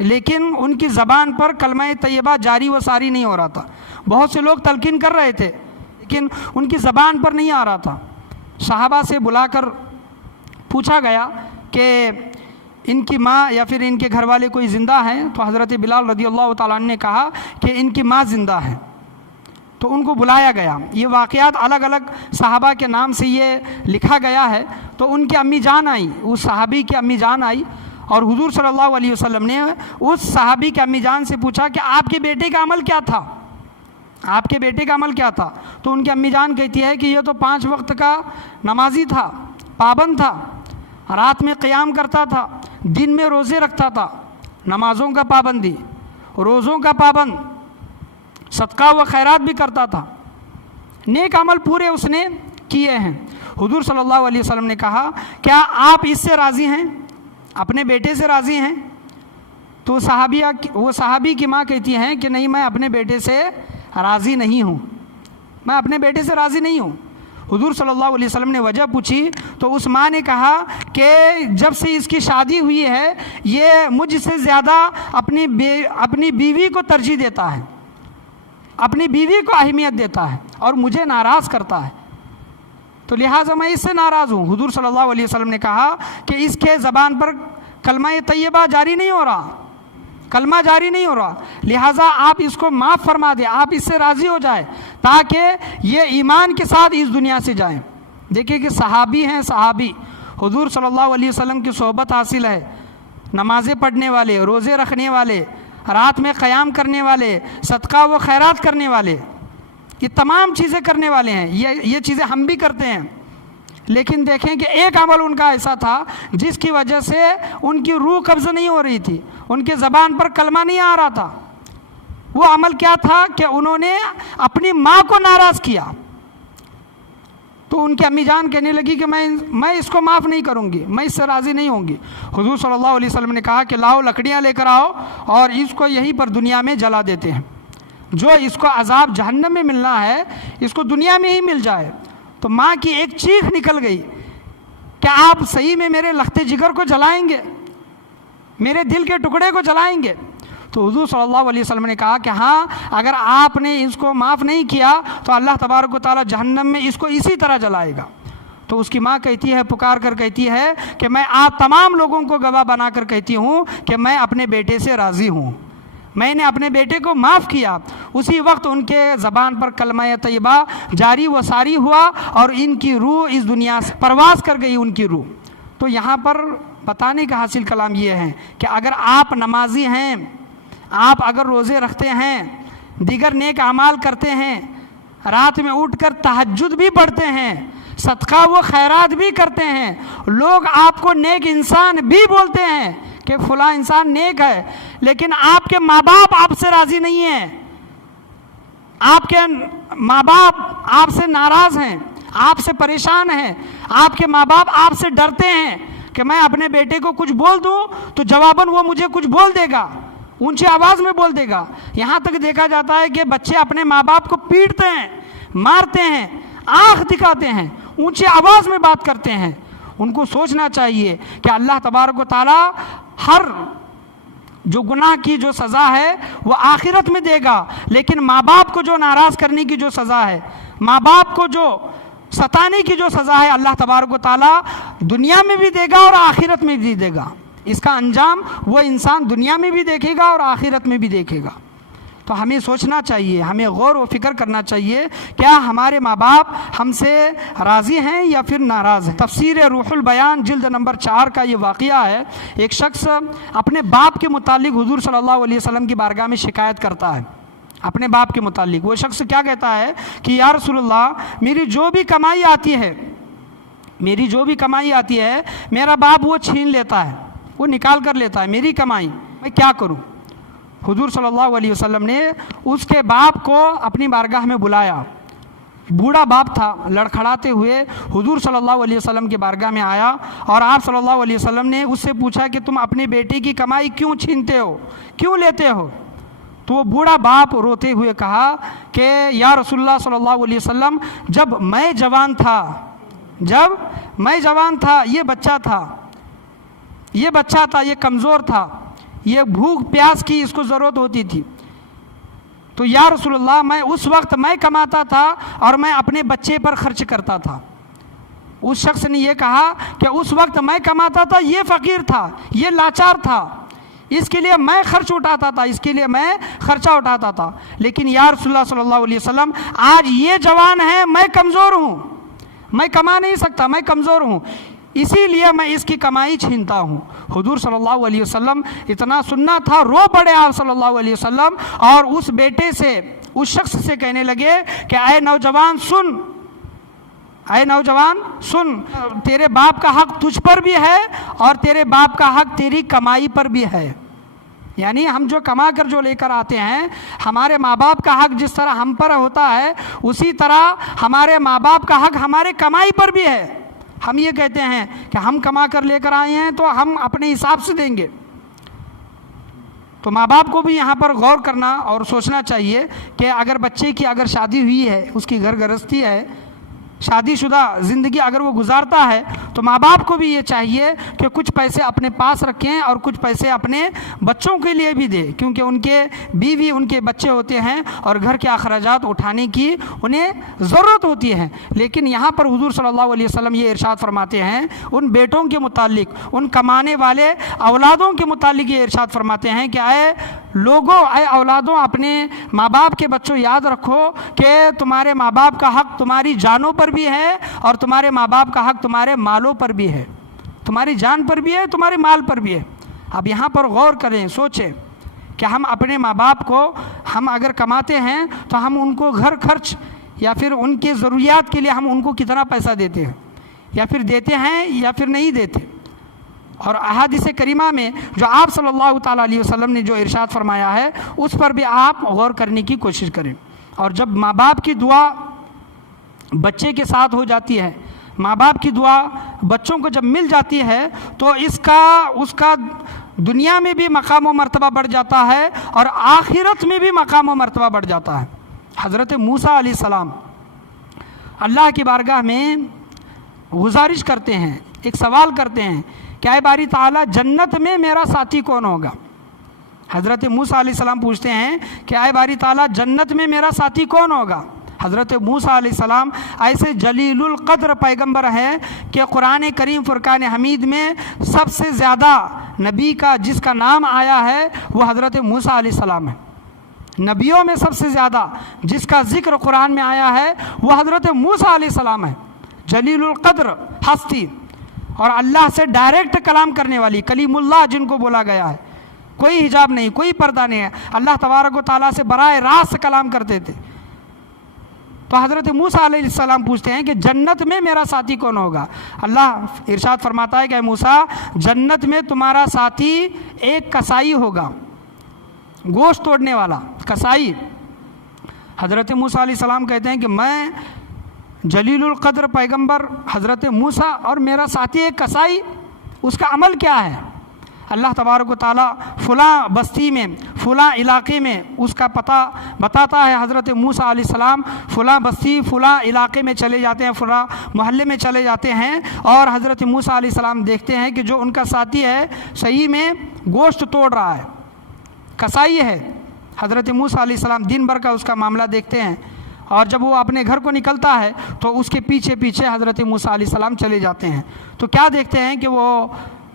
لیکن ان کی زبان پر کلمہ طیبہ جاری و ساری نہیں ہو رہا تھا۔ بہت سے لوگ تلقین کر رہے تھے لیکن ان کی زبان پر نہیں آ رہا تھا۔ صحابہ سے بلا کر پوچھا گیا کہ ان کی ماں یا پھر ان کے گھر والے کوئی زندہ ہیں؟ تو حضرت بلال رضی اللہ تعالیٰ عنہ نے کہا کہ ان کی ماں زندہ ہے۔ تو ان کو بلایا گیا، یہ واقعات الگ الگ صحابہ کے نام سے یہ لکھا گیا ہے۔ تو ان کی امی جان آئی، اس صحابی کی امی جان آئی اور حضور صلی اللہ علیہ وسلم نے اس صحابی کے امی جان سے پوچھا کہ آپ کے بیٹے کا عمل کیا تھا، آپ کے بیٹے کا عمل کیا تھا؟ تو ان کی امی جان کہتی ہے کہ یہ تو 5 وقت کا نمازی تھا، پابند تھا، رات میں قیام کرتا تھا، دن میں روزے رکھتا تھا، نمازوں کا پابندی، روزوں کا پابند، صدقہ و خیرات بھی کرتا تھا، نیک عمل پورے اس نے کیے ہیں۔ حضور صلی اللہ علیہ وسلم نے کہا کیا آپ اس سے راضی ہیں، اپنے بیٹے سے راضی ہیں؟ تو وہ صحابی کی ماں کہتی ہیں کہ نہیں، میں اپنے بیٹے سے راضی نہیں ہوں، میں اپنے بیٹے سے راضی نہیں ہوں۔ حضور صلی اللہ علیہ وسلم نے وجہ پوچھی تو اس ماں نے کہا کہ جب سے اس کی شادی ہوئی ہے یہ مجھ سے زیادہ اپنی بیوی کو ترجیح دیتا ہے، اپنی بیوی کو اہمیت دیتا ہے اور مجھے ناراض کرتا ہے، تو لہٰذا میں اس سے ناراض ہوں۔ حضور صلی اللہ علیہ وسلم نے کہا کہ اس کے زبان پر کلمہ طیبہ جاری نہیں ہو رہا، کلمہ جاری نہیں ہو رہا، لہٰذا آپ اس کو معاف فرما دیں، آپ اس سے راضی ہو جائیں تاکہ یہ ایمان کے ساتھ اس دنیا سے جائیں۔ دیکھیں کہ صحابی ہیں، صحابی حضور صلی اللہ علیہ وسلم کی صحبت حاصل ہے، نمازیں پڑھنے والے، روزے رکھنے والے، رات میں قیام کرنے والے، صدقہ و خیرات کرنے والے، یہ تمام چیزیں کرنے والے ہیں، یہ چیزیں ہم بھی کرتے ہیں، لیکن دیکھیں کہ ایک عمل ان کا ایسا تھا جس کی وجہ سے ان کی روح قبض نہیں ہو رہی تھی، ان کے زبان پر کلمہ نہیں آ رہا تھا۔ وہ عمل کیا تھا کہ انہوں نے اپنی ماں کو ناراض کیا، تو ان کی امی جان کہنے لگی کہ میں اس کو معاف نہیں کروں گی، میں اس سے راضی نہیں ہوں گی۔ حضور صلی اللہ علیہ وسلم نے کہا کہ لاؤ لکڑیاں لے کر آؤ اور اس کو یہیں پر دنیا میں جلا دیتے ہیں، جو اس کو عذاب جہنم میں ملنا ہے اس کو دنیا میں ہی مل جائے۔ تو ماں کی ایک چیخ نکل گئی کہ آپ صحیح میں میرے لخت جگر کو جلائیں گے، میرے دل کے ٹکڑے کو جلائیں گے؟ تو حضور صلی اللہ علیہ وسلم نے کہا کہ ہاں، اگر آپ نے اس کو معاف نہیں کیا تو اللہ تبارک و تعالیٰ جہنم میں اس کو اسی طرح جلائے گا۔ تو اس کی ماں کہتی ہے، پکار کر کہتی ہے کہ میں آپ تمام لوگوں کو گواہ بنا کر کہتی ہوں کہ میں اپنے بیٹے سے راضی ہوں، میں نے اپنے بیٹے کو معاف کیا۔ اسی وقت ان کے زبان پر کلمہ طیبہ جاری و ساری ہوا اور ان کی روح اس دنیا سے پرواز کر گئی، ان کی روح۔ تو یہاں پر بتانے کا حاصل کلام یہ ہے کہ اگر آپ نمازی ہیں، آپ اگر روزے رکھتے ہیں، دیگر نیک اعمال کرتے ہیں، رات میں اٹھ کر تہجد بھی پڑھتے ہیں، صدقہ و خیرات بھی کرتے ہیں، لوگ آپ کو نیک انسان بھی بولتے ہیں کہ فلاں انسان نیک ہے، لیکن آپ کے ماں باپ آپ سے راضی نہیں ہیں، آپ کے ماں باپ آپ سے ناراض ہیں، آپ سے پریشان ہیں، آپ کے ماں باپ آپ سے ڈرتے ہیں کہ میں اپنے بیٹے کو کچھ بول دوں تو جواباً وہ مجھے کچھ بول دے گا، اونچی آواز میں بول دے گا۔ یہاں تک دیکھا جاتا ہے کہ بچے اپنے ماں باپ کو پیٹتے ہیں، مارتے ہیں، آنکھ دکھاتے ہیں، اونچی آواز میں بات کرتے ہیں۔ ان کو سوچنا چاہیے کہ اللہ تبارک و تعالیٰ ہر جو گناہ کی جو سزا ہے وہ آخرت میں دے گا، لیکن ماں باپ کو جو ناراض کرنے کی جو سزا ہے، ماں باپ کو جو ستانے کی جو سزا ہے، اللہ تبارک و تعالیٰ دنیا میں بھی دے گا اور آخرت میں بھی دے گا۔ اس کا انجام وہ انسان دنیا میں بھی دیکھے گا اور آخرت میں بھی دیکھے گا۔ تو ہمیں سوچنا چاہیے، ہمیں غور و فکر کرنا چاہیے، کیا ہمارے ماں باپ ہم سے راضی ہیں یا پھر ناراض ہیں؟ تفسیر روح البیان جلد نمبر 4 کا یہ واقعہ ہے۔ ایک شخص اپنے باپ کے متعلق حضور صلی اللہ علیہ وسلم کی بارگاہ میں شکایت کرتا ہے، اپنے باپ کے متعلق۔ وہ شخص کیا کہتا ہے کہ یا رسول اللہ، میری جو بھی کمائی آتی ہے میرا باپ وہ چھین لیتا ہے، وہ نکال کر لیتا ہے میری کمائی، میں کیا کروں؟ حضور صلی اللہ علیہ وسلم نے اس کے باپ کو اپنی بارگاہ میں بلایا، بوڑھا باپ تھا، لڑکھڑاتے ہوئے حضور صلی اللہ علیہ وسلم کی بارگاہ میں آیا اور آپ صلی اللہ علیہ وسلم نے اس سے پوچھا کہ تم اپنے بیٹے کی کمائی کیوں چھینتے ہو، کیوں لیتے ہو؟ تو وہ بوڑھا باپ روتے ہوئے کہا کہ یا رسول اللہ صلی اللہ علیہ وسلم، جب میں جوان تھا یہ بچہ تھا، یہ کمزور تھا، یہ بھوک پیاس کی اس کو ضرورت ہوتی تھی، تو یا رسول اللہ میں اس وقت میں کماتا تھا اور میں اپنے بچے پر خرچ کرتا تھا۔ اس شخص نے یہ کہا کہ اس وقت میں کماتا تھا، یہ فقیر تھا، یہ لاچار تھا، اس کے لیے میں خرچہ اٹھاتا تھا، لیکن یا رسول اللہ صلی اللہ علیہ وسلم آج یہ جوان ہے، میں کمزور ہوں، میں کما نہیں سکتا، میں کمزور ہوں، اسی لیے میں اس کی کمائی چھینتا ہوں۔ حضور صلی اللہ علیہ وسلم اتنا سننا تھا، رو پڑے آپ صلی اللہ علیہ وسلم، اور اس بیٹے سے، اس شخص سے کہنے لگے کہ اے نوجوان سن، اے نوجوان سن، تیرے باپ کا حق تجھ پر بھی ہے اور تیرے باپ کا حق تیری کمائی پر بھی ہے۔ یعنی ہم جو کما کر جو لے کر آتے ہیں، ہمارے ماں باپ کا حق جس طرح ہم پر ہوتا ہے، اسی طرح ہمارے ماں باپ کا حق ہمارے کمائی پر بھی ہے۔ ہم یہ کہتے ہیں کہ ہم کما کر لے کر آئے ہیں تو ہم اپنے حساب سے دیں گے۔ تو ماں باپ کو بھی یہاں پر غور کرنا اور سوچنا چاہیے کہ اگر بچے کی اگر شادی ہوئی ہے، اس کی گھر گرہستی ہے، شادی شدہ زندگی اگر وہ گزارتا ہے، تو ماں باپ کو بھی یہ چاہیے کہ کچھ پیسے اپنے پاس رکھیں اور کچھ پیسے اپنے بچوں کے لیے بھی دیں، کیونکہ ان کے بیوی، ان کے بچے ہوتے ہیں اور گھر کے اخراجات اٹھانے کی انہیں ضرورت ہوتی ہے۔ لیکن یہاں پر حضور صلی اللہ علیہ وسلم یہ ارشاد فرماتے ہیں ان بیٹوں کے متعلق، ان کمانے والے اولادوں کے متعلق یہ ارشاد فرماتے ہیں کہ اے لوگوں، اے اولادوں، اپنے ماں باپ کے بچوں یاد رکھو کہ تمہارے ماں باپ کا حق تمہاری جانوں پر بھی ہے اور تمہارے ماں باپ کا حق تمہارے مالوں پر بھی ہے، تمہاری جان پر بھی ہے، تمہارے مال پر بھی ہے۔ اب یہاں پر غور کریں، سوچیں کہ ہم اپنے ماں باپ کو، ہم اگر کماتے ہیں تو ہم ان کو گھر خرچ یا پھر ان کے ضروریات کے لیے ہم ان کو کتنا پیسہ دیتے ہیں، یا پھر دیتے ہیں یا پھر نہیں دیتے۔ اور احادیث کریمہ میں جو آپ صلی اللہ تعالیٰ علیہ وسلم نے جو ارشاد فرمایا ہے، اس پر بھی آپ غور کرنے کی کوشش کریں۔ اور جب ماں باپ کی دعا بچے کے ساتھ ہو جاتی ہے، ماں باپ کی دعا بچوں کو جب مل جاتی ہے، تو اس کا دنیا میں بھی مقام و مرتبہ بڑھ جاتا ہے اور آخرت میں بھی مقام و مرتبہ بڑھ جاتا ہے۔ حضرت موسیٰ علیہ السلام اللہ کی بارگاہ میں گزارش کرتے ہیں، ایک سوال کرتے ہیں کہ اے باری تعالیٰ، جنت میں میرا ساتھی کون ہوگا؟ حضرت موسیٰ علیہ السلام پوچھتے ہیں کہ اے باری تعالیٰ، جنت میں میرا ساتھی کون ہوگا؟ حضرت موسیٰ علیہ السلام ایسے جلیل القدر پیغمبر ہیں کہ قرآن کریم فرقان حمید میں سب سے زیادہ نبی کا جس کا نام آیا ہے وہ حضرت موسیٰ علیہ السلام ہے۔ نبیوں میں سب سے زیادہ جس کا ذکر قرآن میں آیا ہے وہ حضرت موسیٰ علیہ السلام ہے، جلیل القدر ہستی، اور اللہ سے ڈائریکٹ کلام کرنے والی، کلیم اللہ جن کو بولا گیا ہے، کوئی حجاب نہیں، کوئی پردہ نہیں ہے، اللہ تبارک و تعالیٰ سے براہ راست کلام کرتے تھے۔ تو حضرت موسیٰ علیہ السلام پوچھتے ہیں کہ جنت میں میرا ساتھی کون ہوگا؟ اللہ ارشاد فرماتا ہے کہ اے موسیٰ، جنت میں تمہارا ساتھی ایک کسائی ہوگا، گوشت توڑنے والا کسائی۔ حضرت موسیٰ علیہ السلام کہتے ہیں کہ میں جلیل القدر پیغمبر حضرت موسیٰ اور میرا ساتھی ایک کسائی، اس کا عمل کیا ہے؟ اللہ تبارک و تعالیٰ فلاں بستی میں، فلاں علاقے میں اس کا پتہ بتاتا ہے۔ حضرت موسیٰ علیہ السلام فلاں بستی، فلاں علاقے میں چلے جاتے ہیں، فلاں محلے میں چلے جاتے ہیں، اور حضرت موسیٰ علیہ السلام دیکھتے ہیں کہ جو ان کا ساتھی ہے صحیح میں گوشت توڑ رہا ہے، کسائی ہے۔ حضرت موسیٰ علیہ السلام دن بھر کا اس کا معاملہ دیکھتے ہیں، اور جب وہ اپنے گھر کو نکلتا ہے تو اس کے پیچھے پیچھے حضرت موسیٰ علیہ السلام چلے جاتے ہیں۔ تو کیا دیکھتے ہیں کہ وہ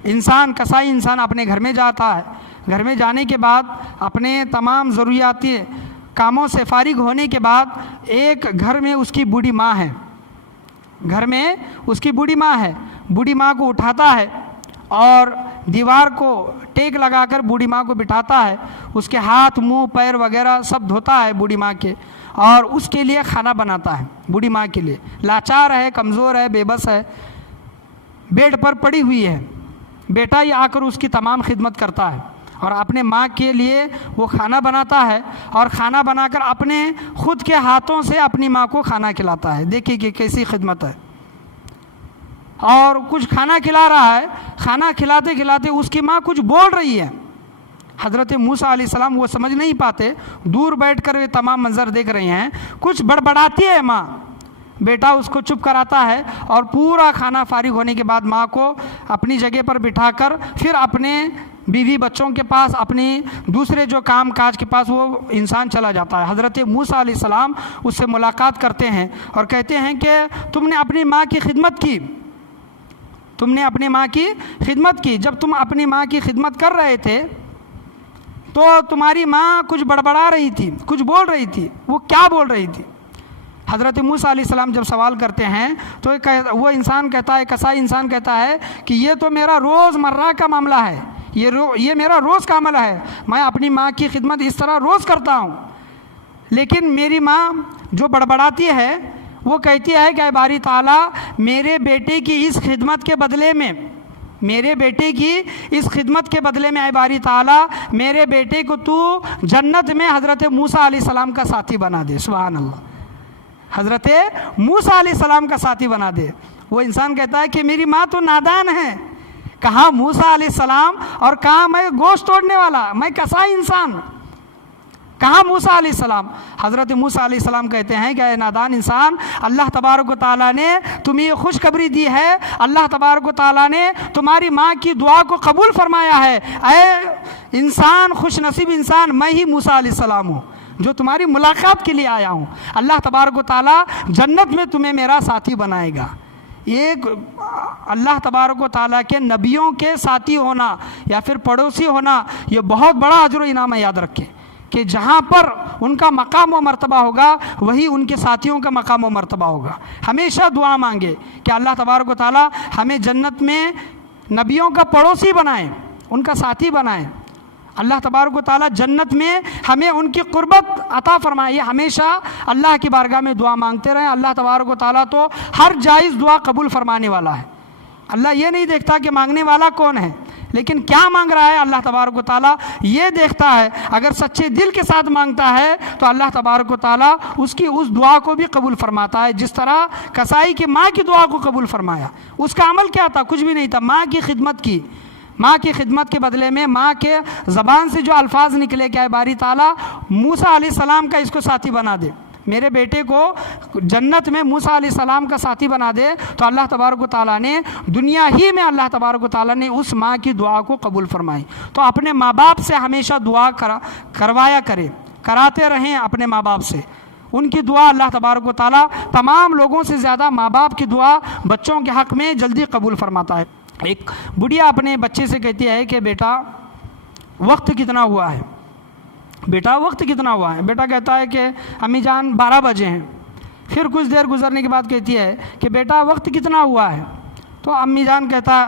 انسان، کسائی انسان اپنے گھر میں جاتا ہے، گھر میں جانے کے بعد اپنے تمام ضروریاتی کاموں سے فارغ ہونے کے بعد ایک گھر میں اس کی بوڑھی ماں ہے، گھر میں اس کی بوڑھی ماں ہے، بوڑھی ماں کو اٹھاتا ہے اور دیوار کو ٹیک لگا کر بوڑھی ماں کو بٹھاتا ہے، اس کے ہاتھ، منہ، پیر وغیرہ سب دھوتا ہے بوڑھی ماں کے، اور اس کے لیے کھانا بناتا ہے۔ بوڑھی ماں کے لیے لاچار ہے، کمزور ہے، بے بس ہے، بیڈ پر پڑی ہوئی ہے، بیٹا یہ آ کر اس کی تمام خدمت کرتا ہے اور اپنے ماں کے لیے وہ کھانا بناتا ہے، اور کھانا بنا کر اپنے خود کے ہاتھوں سے اپنی ماں کو کھانا کھلاتا ہے۔ دیکھیے کہ کیسی خدمت ہے، اور کچھ کھانا کھلا رہا ہے، کھانا کھلاتے کھلاتے اس کی ماں کچھ بول رہی ہے۔ حضرت موسیٰ علیہ السلام وہ سمجھ نہیں پاتے، دور بیٹھ کر یہ تمام منظر دیکھ رہے ہیں، کچھ بڑبڑاتی ہے ماں۔ بیٹا اس کو چپ کراتا ہے اور پورا کھانا فارغ ہونے کے بعد ماں کو اپنی جگہ پر بٹھا کر پھر اپنے بیوی بچوں کے پاس، اپنی دوسرے جو کام کاج کے پاس وہ انسان چلا جاتا ہے۔ حضرت موسیٰ علیہ السلام اس سے ملاقات کرتے ہیں اور کہتے ہیں کہ تم نے اپنی ماں کی خدمت کی، تم نے اپنی ماں کی خدمت کی۔ جب تم اپنی ماں کی خدمت کر رہے تھے تو تمہاری ماں کچھ بڑبڑا رہی تھی، کچھ بول رہی تھی، وہ کیا بول رہی تھی؟ حضرت موسیٰ علیہ السلام جب سوال کرتے ہیں تو وہ انسان کہتا ہے، کسائی انسان کہتا ہے کہ یہ تو میرا روز مرہ کا معاملہ ہے، یہ میرا روز کا عمل ہے، میں اپنی ماں کی خدمت اس طرح روز کرتا ہوں، لیکن میری ماں جو بڑبڑاتی ہے وہ کہتی ہے کہ اے باری تعالیٰ میرے بیٹے کی اس خدمت کے بدلے میں، اے باری تعالیٰ میرے بیٹے کو تو جنت میں حضرت موسیٰ علیہ السلام کا ساتھی بنا دے۔ سبحان اللہ، حضرت موسیٰ علیہ السلام کا ساتھی بنا دے۔ وہ انسان کہتا ہے کہ میری ماں تو نادان ہے، کہاں موسیٰ علیہ السلام اور کہاں میں گوشت توڑنے والا، میں کسائی انسان، کہاں موسیٰ علیہ السلام۔ حضرت موسیٰ علیہ السلام کہتے ہیں کہ اے نادان انسان، اللہ تبارک و تعالیٰ نے تمہیں خوشخبری دی ہے، اللہ تبارک و تعالیٰ نے تمہاری ماں کی دعا کو قبول فرمایا ہے، اے انسان خوش نصیب انسان، میں ہی موسیٰ علیہ السلام ہوں جو تمہاری ملاقات کے لیے آیا ہوں، اللہ تبارک و تعالیٰ جنت میں تمہیں میرا ساتھی بنائے گا۔ ایک اللہ تبارک و تعالیٰ کے نبیوں کے ساتھی ہونا یا پھر پڑوسی ہونا، یہ بہت بڑا اجر و انعام ہے۔ یاد رکھیں کہ جہاں پر ان کا مقام و مرتبہ ہوگا وہی ان کے ساتھیوں کا مقام و مرتبہ ہوگا۔ ہمیشہ دعا مانگے کہ اللہ تبارک و تعالیٰ ہمیں جنت میں نبیوں کا پڑوسی بنائیں، ان کا ساتھی بنائیں۔ اللہ تبارک و تعالیٰ جنت میں ہمیں ان کی قربت عطا فرمائے۔ ہمیشہ اللہ کی بارگاہ میں دعا مانگتے رہیں۔ اللہ تبارک و تعالیٰ تو ہر جائز دعا قبول فرمانے والا ہے۔ اللہ یہ نہیں دیکھتا کہ مانگنے والا کون ہے، لیکن کیا مانگ رہا ہے اللہ تبارک و تعالیٰ یہ دیکھتا ہے۔ اگر سچے دل کے ساتھ مانگتا ہے تو اللہ تبارک و تعالیٰ اس کی اس دعا کو بھی قبول فرماتا ہے، جس طرح کسائی کی ماں کی دعا کو قبول فرمایا۔ اس کا عمل کیا تھا؟ کچھ بھی نہیں تھا، ماں کی خدمت کی۔ ماں کی خدمت کے بدلے میں ماں کے زبان سے جو الفاظ نکلے کہ اے باری تعالیٰ موسیٰ علیہ السلام کا اس کو ساتھی بنا دے، میرے بیٹے کو جنت میں موسیٰ علیہ السلام کا ساتھی بنا دے، تو اللہ تبارک و تعالیٰ نے دنیا ہی میں اللہ تبارک و تعالیٰ نے اس ماں کی دعا کو قبول فرمائی۔ تو اپنے ماں باپ سے ہمیشہ دعا کروایا کریں، کراتے رہیں اپنے ماں باپ سے۔ ان کی دعا اللہ تبارک و تعالیٰ تمام لوگوں سے زیادہ ماں باپ کی دعا بچوں کے حق میں جلدی قبول فرماتا ہے۔ ایک بڑھیا اپنے بچے سے کہتی ہے کہ بیٹا وقت کتنا ہوا ہے، بیٹا وقت کتنا ہوا ہے؟ بیٹا کہتا ہے کہ امی جان 12 بجے ہیں۔ پھر کچھ دیر گزرنے کے بعد کہتی ہے کہ بیٹا وقت کتنا ہوا ہے؟ تو امی جان کہتا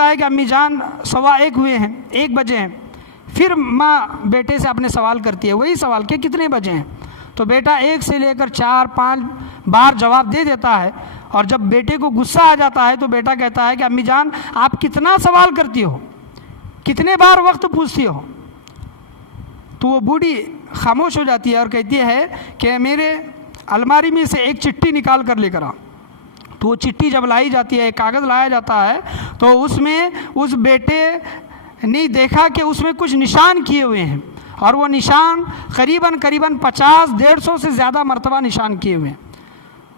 ہے کہ امی جان 1:15 ہوئے ہیں، 1 بجے ہیں۔ پھر ماں بیٹے سے اپنے سوال کرتی ہے، وہی سوال کہ کتنے بجے ہیں؟ تو بیٹا 1 سے لے کر 4-5 بار جواب دے دیتا ہے، اور جب بیٹے کو غصہ آ جاتا ہے تو بیٹا کہتا ہے کہ امی جان آپ کتنا سوال کرتی ہو، کتنے بار وقت پوچھتی ہو؟ تو وہ بوڑھی خاموش ہو جاتی ہے اور کہتی ہے کہ میرے الماری میں سے ایک چٹھی نکال کر لے کر آ۔ تو وہ چٹھی جب لائی جاتی ہے، ایک کاغذ لایا جاتا ہے، تو اس میں اس بیٹے نے دیکھا کہ اس میں کچھ نشان کیے ہوئے ہیں، اور وہ نشان قریباً 50-150 سے زیادہ مرتبہ نشان کیے ہوئے ہیں۔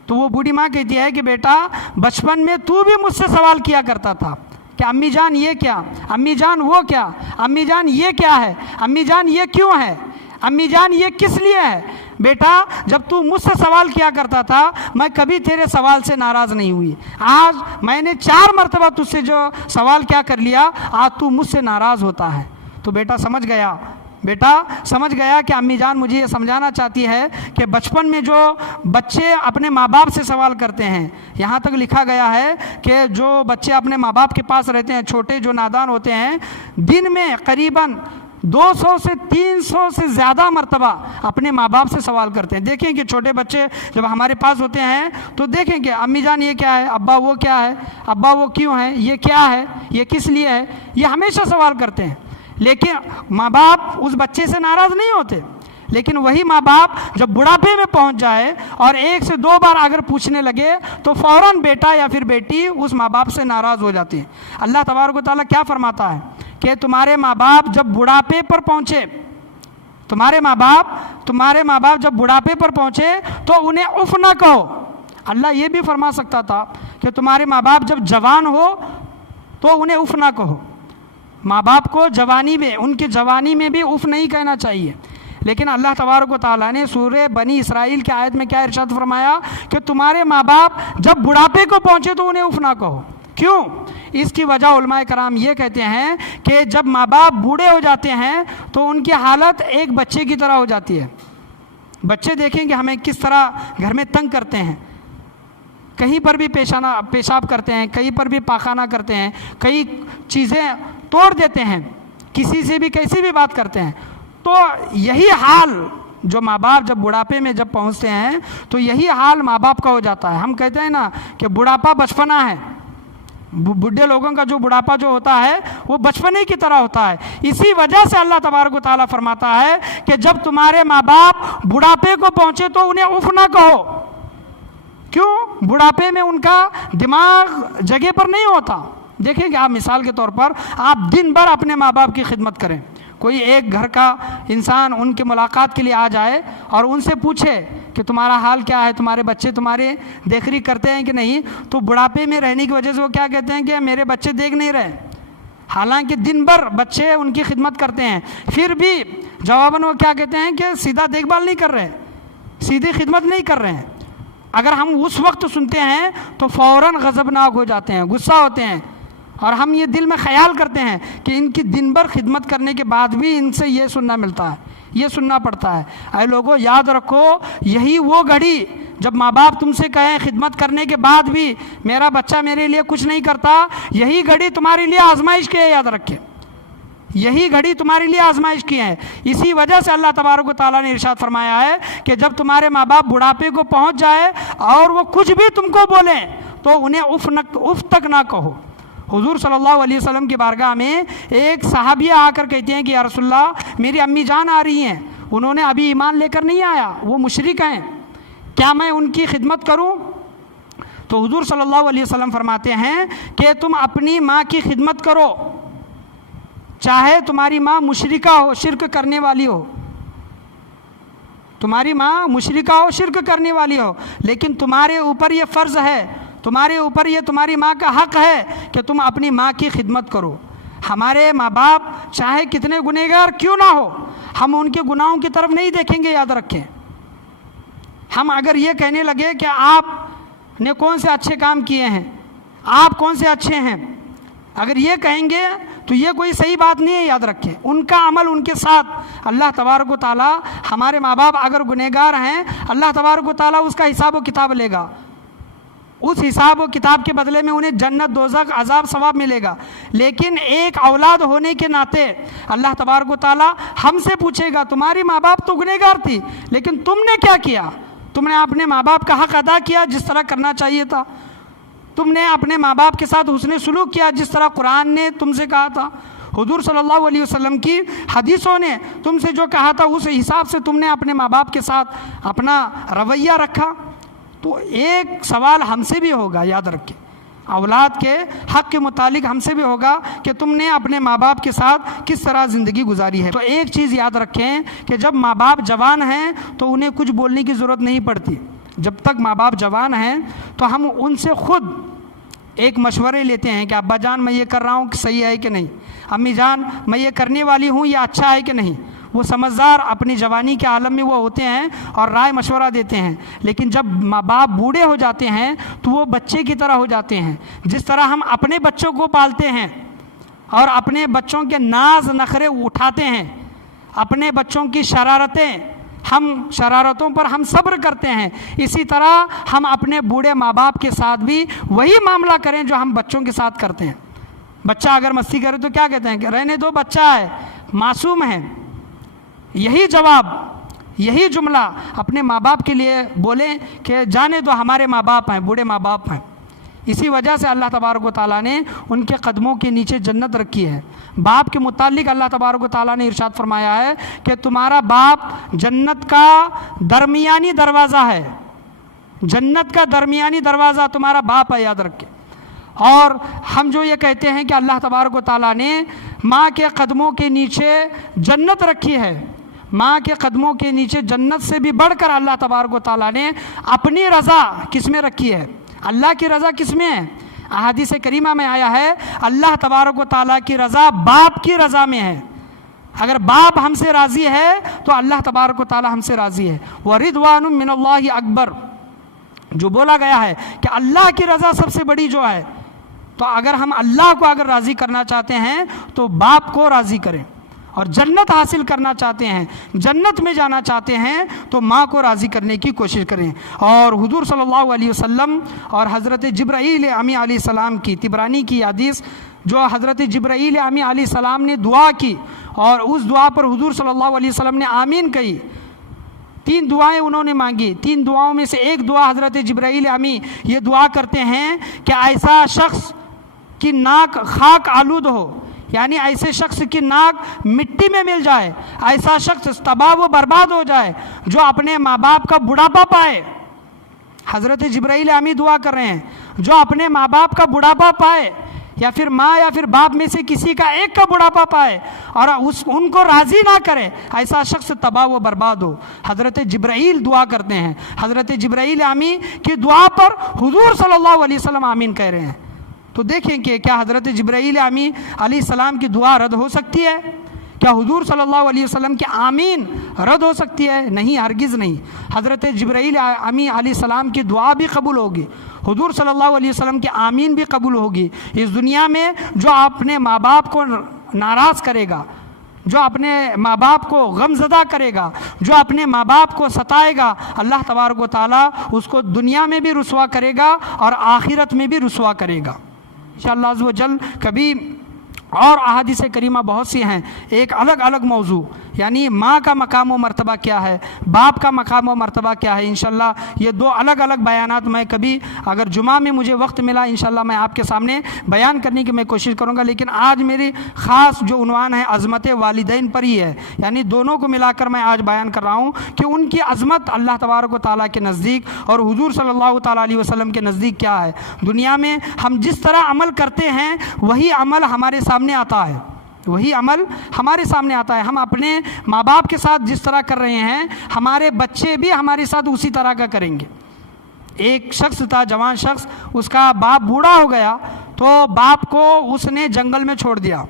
تو وہ بوڑھی ماں کہتی ہے کہ بیٹا بچپن میں تو بھی مجھ سے سوال کیا کرتا تھا کہ امی جان یہ کیا، امی جان وہ کیا، امی جان یہ کیا ہے، امی جان یہ کیوں ہے، امی جان یہ کس لیے ہے؟ بیٹا جب تو مجھ سے سوال کیا کرتا تھا میں کبھی تیرے سوال سے ناراض نہیں ہوئی، آج میں نے 4 مرتبہ تجھ سے جو سوال کیا کر لیا، آج تو مجھ سے ناراض ہوتا ہے۔ تو بیٹا سمجھ گیا کہ امی جان مجھے یہ سمجھانا چاہتی ہے کہ بچپن میں جو بچے اپنے ماں باپ سے سوال کرتے ہیں، یہاں تک لکھا گیا ہے کہ جو بچے اپنے ماں باپ کے پاس رہتے ہیں، چھوٹے جو نادان ہوتے ہیں، دن میں قریباً 200 سے 300 سے زیادہ مرتبہ اپنے ماں باپ سے سوال کرتے ہیں۔ دیکھیں کہ چھوٹے بچے جب ہمارے پاس ہوتے ہیں تو دیکھیں کہ امی جان یہ کیا ہے، ابا وہ کیا ہے، ابا وہ کیوں ہے، یہ کیا ہے، یہ کس لیے ہے، یہ ہمیشہ سوال کرتے ہیں۔ لیکن ماں باپ اس بچے سے ناراض نہیں ہوتے، لیکن وہی ماں باپ جب بڑھاپے میں پہنچ جائے اور 1 سے 2 بار اگر پوچھنے لگے تو فوراً بیٹا یا پھر بیٹی اس ماں باپ سے ناراض ہو جاتی ہے۔ اللہ تبارک و تعالیٰ کیا فرماتا ہے کہ تمہارے ماں باپ جب بڑھاپے پر پہنچے، تمہارے ماں باپ جب بڑھاپے پر پہنچے تو انہیں اف نہ کہو۔ اللہ یہ بھی فرما سکتا تھا کہ تمہارے ماں باپ جب جوان ہو تو انہیں اف نہ کہو۔ ماں باپ کو جوانی میں، ان کی جوانی میں بھی اف نہیں کہنا چاہیے، لیکن اللہ تبارک و تعالیٰ نے سورہ بنی اسرائیل کی آیت میں کیا ارشاد فرمایا کہ تمہارے ماں باپ جب بڑھاپے کو پہنچے تو انہیں اف نہ کہو۔ کیوں؟ اس کی وجہ علماء کرام یہ کہتے ہیں کہ جب ماں باپ بوڑھے ہو جاتے ہیں تو ان کی حالت ایک بچے کی طرح ہو جاتی ہے، بچے دیکھیں کہ ہمیں کس طرح گھر میں تنگ کرتے ہیں، کہیں پر بھی پیشاب کرتے ہیں، کہیں پر بھی پاخانہ کرتے ہیں، کئی چیزیں توڑ دیتے ہیں، کسی سے بھی کیسی بھی بات کرتے ہیں۔ تو یہی حال جو ماں باپ جب بڑھاپے میں جب پہنچتے ہیں تو یہی حال ماں باپ کا ہو جاتا ہے۔ ہم کہتے ہیں نا کہ بڑھاپا بچپنا ہے، بڈھے لوگوں کا جو بڑھاپا جو ہوتا ہے وہ بچپنے کی طرح ہوتا ہے۔ اسی وجہ سے اللہ تبارک و تعالیٰ فرماتا ہے کہ جب تمہارے ماں باپ بڑھاپے کو پہنچے تو انہیں اف نہ کہو۔ کیوں؟ بڑھاپے میں ان کا دماغ جگہ پر نہیں ہوتا۔ دیکھیں کہ آپ مثال کے طور پر آپ دن بھر اپنے ماں باپ کی خدمت کریں، کوئی ایک گھر کا انسان ان کے ملاقات کے لیے آ جائے اور ان سے پوچھے کہ تمہارا حال کیا ہے، تمہارے بچے تمہارے دیکھ ریکھ کرتے ہیں کہ نہیں، تو بڑھاپے میں رہنے کی وجہ سے وہ کیا کہتے ہیں کہ میرے بچے دیکھ نہیں رہے، حالانکہ دن بھر بچے ان کی خدمت کرتے ہیں، پھر بھی جواباً وہ کیا کہتے ہیں کہ سیدھا دیکھ بھال نہیں کر رہے، سیدھی خدمت نہیں کر رہے ہیں۔ اگر ہم اس وقت سنتے ہیں تو فوراً غضبناک ہو جاتے ہیں، غصہ ہوتے ہیں، اور ہم یہ دل میں خیال کرتے ہیں کہ ان کی دن بھر خدمت کرنے کے بعد بھی ان سے یہ سننا ملتا ہے، یہ سننا پڑتا ہے۔ اے لوگوں، یاد رکھو، یہی وہ گھڑی جب ماں باپ تم سے کہیں خدمت کرنے کے بعد بھی میرا بچہ میرے لیے کچھ نہیں کرتا، یہی گھڑی تمہارے لیے آزمائش کی ہے، یاد رکھے، یہی گھڑی تمہارے لیے آزمائش کی ہے۔ اسی وجہ سے اللہ تبارک و تعالیٰ نے ارشاد فرمایا ہے کہ جب تمہارے ماں باپ بڑھاپے کو پہنچ جائے اور وہ کچھ بھی تم کو بولیں تو انہیں اف تک نہ کہو۔ حضور صلی اللہ علیہ وسلم کی بارگاہ میں ایک صحابیہ آ کر کہتے ہیں کہ یا رسول اللہ، میری امی جان آ رہی ہیں، انہوں نے ابھی ایمان لے کر نہیں آیا، وہ مشرک ہیں، کیا میں ان کی خدمت کروں؟ تو حضور صلی اللہ علیہ وسلم فرماتے ہیں کہ تم اپنی ماں کی خدمت کرو، چاہے تمہاری ماں مشرکہ ہو، شرک کرنے والی ہو، تمہاری ماں مشرکہ ہو، شرک کرنے والی ہو، لیکن تمہارے اوپر یہ فرض ہے، تمہارے اوپر یہ تمہاری ماں کا حق ہے کہ تم اپنی ماں کی خدمت کرو۔ ہمارے ماں باپ چاہے کتنے گنہگار کیوں نہ ہو، ہم ان کے گناہوں کی طرف نہیں دیکھیں گے، یاد رکھیں۔ ہم اگر یہ کہنے لگے کہ آپ نے کون سے اچھے کام کیے ہیں، آپ کون سے اچھے ہیں، اگر یہ کہیں گے تو یہ کوئی صحیح بات نہیں ہے، یاد رکھیں۔ ان کا عمل ان کے ساتھ اللہ تبارک و تعالیٰ، ہمارے ماں باپ اگر گنہگار ہیں، اللہ تبارک و تعالیٰ اس کا حساب و کتاب لے گا، اس حساب و کتاب کے بدلے میں انہیں جنت، دوزخ، عذاب، ثواب ملے گا۔ لیکن ایک اولاد ہونے کے ناطے اللہ تبارک و تعالیٰ ہم سے پوچھے گا، تمہاری ماں باپ تو گنہگار تھی لیکن تم نے کیا کیا؟ تم نے اپنے ماں باپ کا حق ادا کیا جس طرح کرنا چاہیے تھا، تم نے اپنے ماں باپ کے ساتھ حسن سلوک کیا جس طرح قرآن نے تم سے کہا تھا، حضور صلی اللہ علیہ وسلم کی حدیثوں نے تم سے جو کہا تھا اس حساب سے تم نے اپنے ماں باپ کے ساتھ اپنا رویہ رکھا؟ تو ایک سوال ہم سے بھی ہوگا، یاد رکھیں، اولاد کے حق کے متعلق ہم سے بھی ہوگا کہ تم نے اپنے ماں باپ کے ساتھ کس طرح زندگی گزاری ہے۔ تو ایک چیز یاد رکھیں کہ جب ماں باپ جوان ہیں تو انہیں کچھ بولنے کی ضرورت نہیں پڑتی۔ جب تک ماں باپ جوان ہیں تو ہم ان سے خود ایک مشورے لیتے ہیں کہ ابا جان میں یہ کر رہا ہوں کہ صحیح ہے کہ نہیں، امی جان میں یہ کرنے والی ہوں یہ اچھا ہے کہ نہیں۔ وہ سمجھدار اپنی جوانی کے عالم میں وہ ہوتے ہیں اور رائے مشورہ دیتے ہیں، لیکن جب ماں باپ بوڑھے ہو جاتے ہیں تو وہ بچے کی طرح ہو جاتے ہیں۔ جس طرح ہم اپنے بچوں کو پالتے ہیں اور اپنے بچوں کے ناز نخرے اٹھاتے ہیں، اپنے بچوں کی شرارتوں پر ہم صبر کرتے ہیں، اسی طرح ہم اپنے بوڑھے ماں باپ کے ساتھ بھی وہی معاملہ کریں جو ہم بچوں کے ساتھ کرتے ہیں۔ بچہ اگر مستی کرے تو کیا کہتے ہیں کہ رہنے دو، بچہ ہے، معصوم ہے۔ یہی جواب، یہی جملہ اپنے ماں باپ کے لیے بولیں کہ جانے دو، ہمارے ماں باپ ہیں، بوڑھے ماں باپ ہیں۔ اسی وجہ سے اللہ تبارک و تعالیٰ نے ان کے قدموں کے نیچے جنت رکھی ہے۔ باپ کے متعلق اللہ تبارک و تعالیٰ نے ارشاد فرمایا ہے کہ تمہارا باپ جنت کا درمیانی دروازہ ہے، جنت کا درمیانی دروازہ تمہارا باپ ہے، یاد رکھیں۔ اور ہم جو یہ کہتے ہیں کہ اللہ تبارک و تعالیٰ نے ماں کے قدموں کے نیچے جنت رکھی ہے، ماں کے قدموں کے نیچے جنت سے بھی بڑھ کر اللہ تبارک و تعالیٰ نے اپنی رضا کس میں رکھی ہے؟ اللہ کی رضا کس میں ہے؟ احادیث کریمہ میں آیا ہے اللہ تبارک و تعالیٰ کی رضا باپ کی رضا میں ہے۔ اگر باپ ہم سے راضی ہے تو اللہ تبارک و تعالیٰ ہم سے راضی ہے۔ وَرِضْوَانٌ مِّنَ اللَّهِ اکبر، جو بولا گیا ہے کہ اللہ کی رضا سب سے بڑی جو ہے، تو اگر ہم اللہ کو اگر راضی کرنا چاہتے ہیں تو باپ کو راضی کریں، اور جنت حاصل کرنا چاہتے ہیں، جنت میں جانا چاہتے ہیں، تو ماں کو راضی کرنے کی کوشش کریں۔ اور حضور صلی اللہ علیہ وسلم اور حضرت جبرائیل امی علیہ السلام کی طبرانی کی حدیث، جو حضرت جبرائیل امی علیہ السلام نے دعا کی اور اس دعا پر حضور صلی اللہ علیہ وسلم نے آمین کہی۔ 3 دعائیں انہوں نے مانگی، 3 دعاؤں میں سے ایک دعا حضرت جبرائیل امی یہ دعا کرتے ہیں کہ ایسا شخص کی ناک خاک آلود ہو، یعنی ایسے شخص کی ناک مٹی میں مل جائے، ایسا شخص تباہ و برباد ہو جائے جو اپنے ماں باپ کا بڑھاپا پائے۔ حضرت جبرائیل امی دعا کر رہے ہیں جو اپنے ماں باپ کا بڑھاپا پائے، یا پھر ماں یا پھر باپ میں سے کسی کا ایک کا بڑھاپا پائے اور ان کو راضی نہ کرے، ایسا شخص تباہ و برباد ہو۔ حضرت جبرائیل دعا کرتے ہیں، حضرت جبرائیل امی کی دعا پر حضور صلی اللہ علیہ وسلم آمین کہہ رہے ہیں۔ تو دیکھیں کہ کیا حضرت جبرائیل امی علیہ السلام کی دعا رد ہو سکتی ہے؟ کیا حضور صلی اللہ علیہ وسلم کی آمین رد ہو سکتی ہے؟ نہیں، ہرگز نہیں۔ حضرت جبرائیل امی علیہ السلام کی دعا بھی قبول ہوگی، حضور صلی اللہ علیہ وسلم کی آمین بھی قبول ہوگی۔ اس دنیا میں جو اپنے ماں باپ کو ناراض کرے گا، جو اپنے ماں باپ کو غم زدہ کرے گا، جو اپنے ماں باپ کو ستائے گا، اللہ تبارک و تعالیٰ اس کو دنیا میں بھی رسوا کرے گا اور آخرت میں بھی رسوا کرے گا انشاءاللہ عز و جل۔ کبھی اور احادیث کریمہ بہت سی ہیں، ایک الگ الگ موضوع، یعنی ماں کا مقام و مرتبہ کیا ہے، باپ کا مقام و مرتبہ کیا ہے، انشاءاللہ یہ 2 الگ الگ بیانات میں کبھی اگر جمعہ میں مجھے وقت ملا انشاءاللہ میں آپ کے سامنے بیان کرنے کی میں کوشش کروں گا۔ لیکن آج میری خاص جو عنوان ہے عظمت والدین پر ہی ہے، یعنی دونوں کو ملا کر میں آج بیان کر رہا ہوں کہ ان کی عظمت اللہ تبارک و تعالیٰ کے نزدیک اور حضور صلی اللہ تعالیٰ علیہ وسلم کے نزدیک کیا ہے۔ دنیا میں ہم جس طرح عمل کرتے ہیں وہی عمل ہمارے سامنے آتا ہے، وہی عمل ہمارے سامنے آتا ہے۔ ہم اپنے ماں باپ کے ساتھ جس طرح کر رہے ہیں ہمارے بچے بھی ہمارے ساتھ اسی طرح کا کریں گے۔ ایک شخص تھا، جوان شخص، اس کا باپ بوڑھا ہو گیا تو باپ کو اس نے جنگل میں چھوڑ دیا،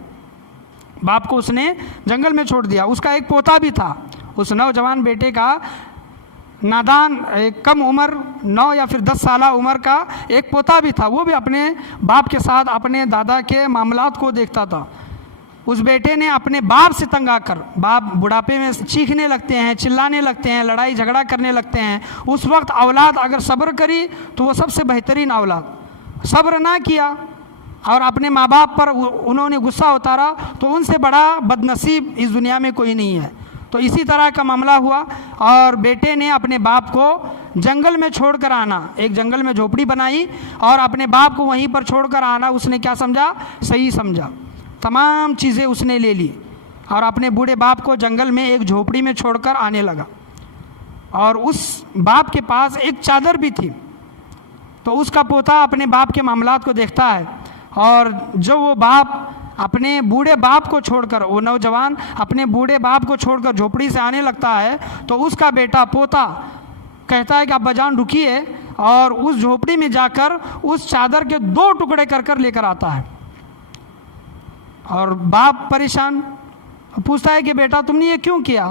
باپ کو اس نے جنگل میں چھوڑ دیا۔ اس کا ایک پوتا بھی تھا، اس نوجوان بیٹے کا نادان کم عمر 9 یا پھر 10 سالہ عمر کا ایک پوتا بھی تھا، وہ بھی اپنے باپ کے ساتھ اپنے دادا کے معاملات کو دیکھتا تھا۔ اس بیٹے نے اپنے باپ سے تنگ آ کر، باپ بڑھاپے میں چیخنے لگتے ہیں، چلانے لگتے ہیں، لڑائی جھگڑا کرنے لگتے ہیں، اس وقت اولاد اگر صبر کری تو وہ سب سے بہترین اولاد، صبر نہ کیا اور اپنے ماں باپ پر انہوں نے غصہ اتارا تو ان سے بڑا بد نصیب اس دنیا میں کوئی نہیں ہے۔ تو اسی طرح کا معاملہ ہوا اور بیٹے نے اپنے باپ کو جنگل میں چھوڑ کر آنا، ایک جنگل میں جھوپڑی بنائی اور اپنے باپ کو وہیں پر چھوڑ کر آنا اس نے کیا سمجھا؟ صحیح سمجھا۔ تمام چیزیں اس نے لے لی اور اپنے بوڑھے باپ کو جنگل میں ایک جھوپڑی میں چھوڑ کر آنے لگا، اور اس باپ کے پاس ایک چادر بھی تھی۔ تو اس کا پوتا اپنے باپ کے معاملات کو دیکھتا ہے، اور جو وہ باپ اپنے بوڑھے باپ کو چھوڑ کر، وہ نوجوان اپنے بوڑھے باپ کو چھوڑ کر جھوپڑی سے آنے لگتا ہے تو اس کا بیٹا پوتا کہتا ہے کہ ابا جان رکیے، اور اس جھوپڑی میں جا کر اس چادر کے 2 ٹکڑے کر کر لے کر آتا ہے۔ اور باپ پریشان پوچھتا ہے کہ بیٹا تم نے یہ کیوں کیا؟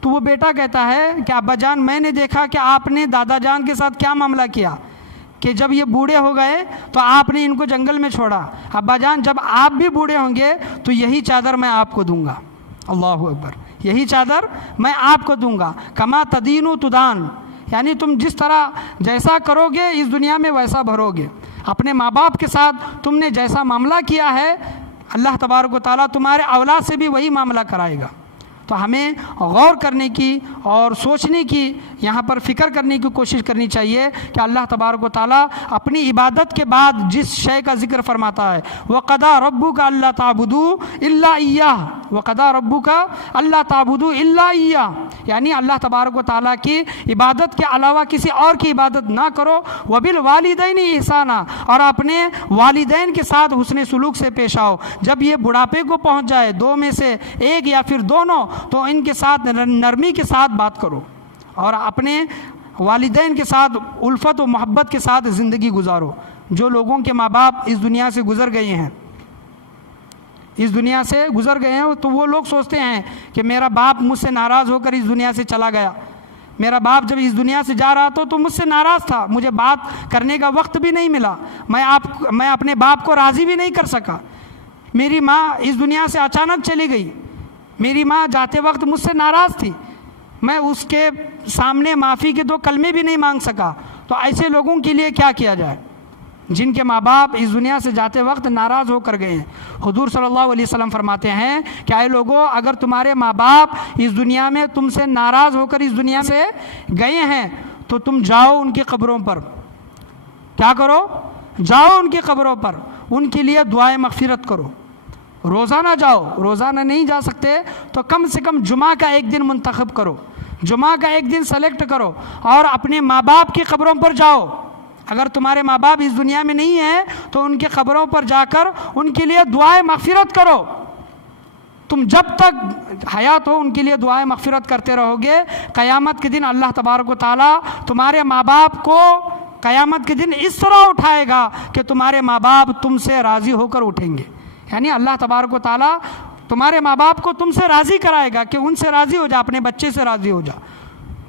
تو وہ بیٹا کہتا ہے کہ ابا جان میں نے دیکھا کہ آپ نے دادا جان کے ساتھ کیا معاملہ کیا کہ جب یہ بوڑھے ہو گئے تو آپ نے ان کو جنگل میں چھوڑا، ابا جان جب آپ بھی بوڑھے ہوں گے تو یہی چادر میں آپ کو دوں گا۔ اللہ اکبر، یہی چادر میں آپ کو دوں گا۔ کما تدین و تدان، یعنی تم جس طرح جیسا کرو گے اس دنیا میں ویسا بھرو گے۔ اپنے ماں باپ کے ساتھ تم نے جیسا معاملہ کیا ہے اللہ تبارک و تعالیٰ تمہارے اولاد سے بھی وہی معاملہ کرائے گا۔ تو ہمیں غور کرنے کی اور سوچنے کی، یہاں پر فکر کرنے کی کوشش کرنی چاہیے کہ اللہ تبارک و تعالیٰ اپنی عبادت کے بعد جس شے کا ذکر فرماتا ہے وَقَضَىٰ رَبُّكَ أَلَّا تَعْبُدُوا إِلَّا إِيَّاهُ، وَقَضَىٰ رَبُّكَ أَلَّا تَعْبُدُوا إِلَّا إِيَّاهُ، یعنی اللہ تبارک و تعالیٰ کی عبادت کے علاوہ کسی اور کی عبادت نہ کرو۔ وَبِالْوَالِدَيْنِ إِحْسَانًا، اور اپنے والدین کے ساتھ حسن سلوک سے پیش آؤ۔ جب یہ بڑھاپے کو پہنچ جائے، 2 میں سے ایک یا پھر دونوں، تو ان کے ساتھ نرمی کے ساتھ بات کرو اور اپنے والدین کے ساتھ الفت و محبت کے ساتھ زندگی گزارو۔ جو لوگوں کے ماں باپ اس دنیا سے گزر گئے ہیں، اس دنیا سے گزر گئے ہیں، تو وہ لوگ سوچتے ہیں کہ میرا باپ مجھ سے ناراض ہو کر اس دنیا سے چلا گیا، میرا باپ جب اس دنیا سے جا رہا تھا تو مجھ سے ناراض تھا، مجھے بات کرنے کا وقت بھی نہیں ملا، میں اپنے باپ کو راضی بھی نہیں کر سکا، میری ماں اس دنیا سے اچانک چلی گئی، میری ماں جاتے وقت مجھ سے ناراض تھی، میں اس کے سامنے معافی کے 2 کلمے بھی نہیں مانگ سکا، تو ایسے لوگوں کے لیے کیا کیا جائے جن کے ماں باپ اس دنیا سے جاتے وقت ناراض ہو کر گئے ہیں؟ حضور صلی اللہ علیہ وسلم فرماتے ہیں کہ اے لوگو، اگر تمہارے ماں باپ اس دنیا میں تم سے ناراض ہو کر اس دنیا سے گئے ہیں تو تم جاؤ ان کی قبروں پر، کیا کرو؟ جاؤ ان کی قبروں پر، ان کے لیے دعائیں مغفرت کرو۔ روزانہ جاؤ، روزانہ نہیں جا سکتے تو کم سے کم جمعہ کا ایک دن منتخب کرو، جمعہ کا ایک دن سلیکٹ کرو اور اپنے ماں باپ کی قبروں پر جاؤ۔ اگر تمہارے ماں باپ اس دنیا میں نہیں ہیں تو ان کی قبروں پر جا کر ان کے لیے دعائیں مغفرت کرو۔ تم جب تک حیات ہو ان کے لیے دعائیں مغفرت کرتے رہو گے، قیامت کے دن اللہ تبارک و تعالیٰ تمہارے ماں باپ کو قیامت کے دن اس طرح اٹھائے گا کہ تمہارے ماں باپ تم سے راضی ہو کر اٹھیں گے۔ یعنی اللہ تبارک و تعالیٰ تمہارے ماں باپ کو تم سے راضی کرائے گا کہ ان سے راضی ہو جا، اپنے بچے سے راضی ہو جا۔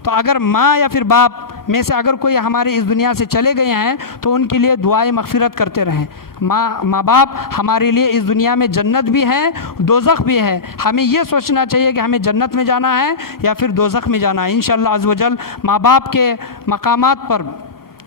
تو اگر ماں یا پھر باپ میں سے اگر کوئی ہمارے اس دنیا سے چلے گئے ہیں تو ان کے لیے دعائیں مغفرت کرتے رہیں۔ ماں باپ ہمارے لیے اس دنیا میں جنت بھی ہیں، دوزخ بھی ہے۔ ہمیں یہ سوچنا چاہیے کہ ہمیں جنت میں جانا ہے یا پھر دوزخ میں جانا ہے۔ انشاءاللہ عز و جل ماں باپ کے مقامات پر،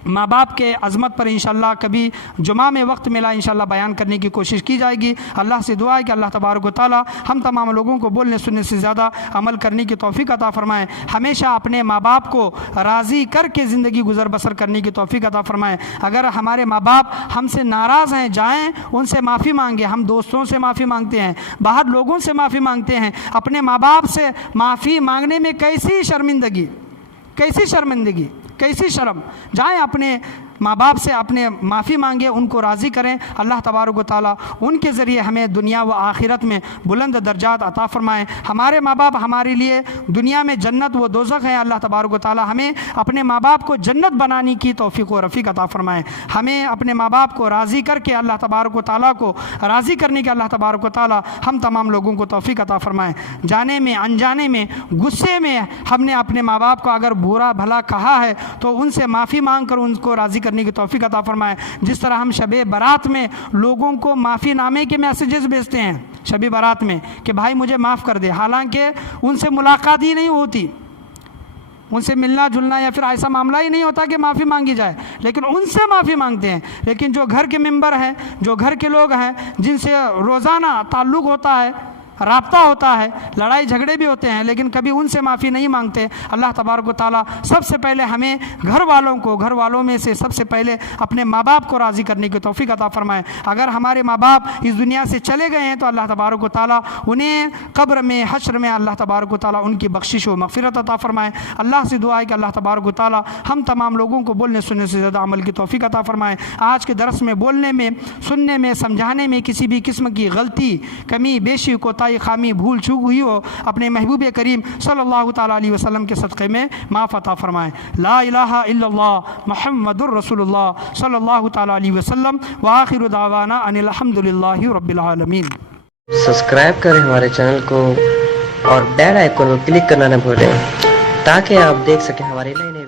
ماں باپ کے عظمت پر انشاءاللہ کبھی جمعہ میں وقت ملا انشاءاللہ بیان کرنے کی کوشش کی جائے گی۔ اللہ سے دعا ہے کہ اللہ تبارک و تعالیٰ ہم تمام لوگوں کو بولنے سننے سے زیادہ عمل کرنے کی توفیق عطا فرمائے، ہمیشہ اپنے ماں باپ کو راضی کر کے زندگی گزر بسر کرنے کی توفیق عطا فرمائے۔ اگر ہمارے ماں باپ ہم سے ناراض ہیں، جائیں ان سے معافی مانگیں۔ ہم دوستوں سے معافی مانگتے ہیں، باہر لوگوں سے معافی مانگتے ہیں، اپنے ماں باپ سے معافی مانگنے میں کیسی شرمندگی، کیسی شرمندگی، کیسی شرم! جائیں اپنے ماں باپ سے اپنے معافی مانگے، ان کو راضی کریں۔ اللہ تبارک و تعالیٰ ان کے ذریعے ہمیں دنیا و آخرت میں بلند درجات عطا فرمائیں۔ ہمارے ماں باپ ہمارے لیے دنیا میں جنت و دوزخ ہیں۔ اللہ تبارک و تعالیٰ ہمیں اپنے ماں باپ کو جنت بنانے کی توفیق و رفیق عطا فرمائیں۔ ہمیں اپنے ماں باپ کو راضی کر کے اللہ تبارک و تعالیٰ کو راضی کرنے کے اللہ تبارک و تعالیٰ ہم تمام لوگوں کو توفیق عطا فرمائیں۔ جانے میں، انجانے میں، غصے میں ہم نے اپنے ماں باپ کو اگر برا بھلا کہا ہے تو ان سے معافی مانگ کر ان کو راضی کرنے کی توفیق عطا فرمائے۔ جس طرح ہم شب برات میں لوگوں کو معافی نامے کے میسیجز بھیجتے ہیں شب برات میں کہ بھائی مجھے معاف کر دے، حالانکہ ان سے ملاقات ہی نہیں ہوتی، ان سے ملنا جلنا یا پھر ایسا معاملہ ہی نہیں ہوتا کہ معافی مانگی جائے، لیکن ان سے معافی مانگتے ہیں۔ لیکن جو گھر کے ممبر ہیں، جو گھر کے لوگ ہیں جن سے روزانہ تعلق ہوتا ہے، رابطہ ہوتا ہے، لڑائی جھگڑے بھی ہوتے ہیں، لیکن کبھی ان سے معافی نہیں مانگتے، اللہ تبارک و تعالیٰ سب سے پہلے ہمیں گھر والوں میں سے سب سے پہلے اپنے ماں باپ کو راضی کرنے کی توفیق عطا فرمائے۔ اگر ہمارے ماں باپ اس دنیا سے چلے گئے ہیں تو اللہ تبارک و تعالیٰ انہیں قبر میں، حشر میں اللہ تبارک و تعالیٰ ان کی بخشش و مغفرت عطا فرمائے۔ اللہ سے دعا ہے کہ اللہ تبارک و تعالیٰ ہم تمام لوگوں کو بولنے سننے سے زیادہ عمل کی توفیق عطا فرمائے۔ آج کے درس میں بولنے میں، سننے میں، سمجھانے میں کسی بھی قسم کی غلطی، کمی بیشی، کوتاہی، خامی، بھول چوک ہوئی ہو، اپنے محبوب کریم صلی اللہ تعالیٰ علیہ وسلم کے صدقے میں معاف عطا فرمائیں۔ لا الہ الا اللہ محمد الرسول اللہ صلی اللہ تعالیٰ علیہ وسلم، وآخر دعوانا ان الحمد للہ رب العالمین۔ سبسکرائب کریں ہمارے چینل کو اور بیل آئیکن کو کلک کرنا نہ بھولیں تاکہ آپ دیکھ سکیں ہمارے نئے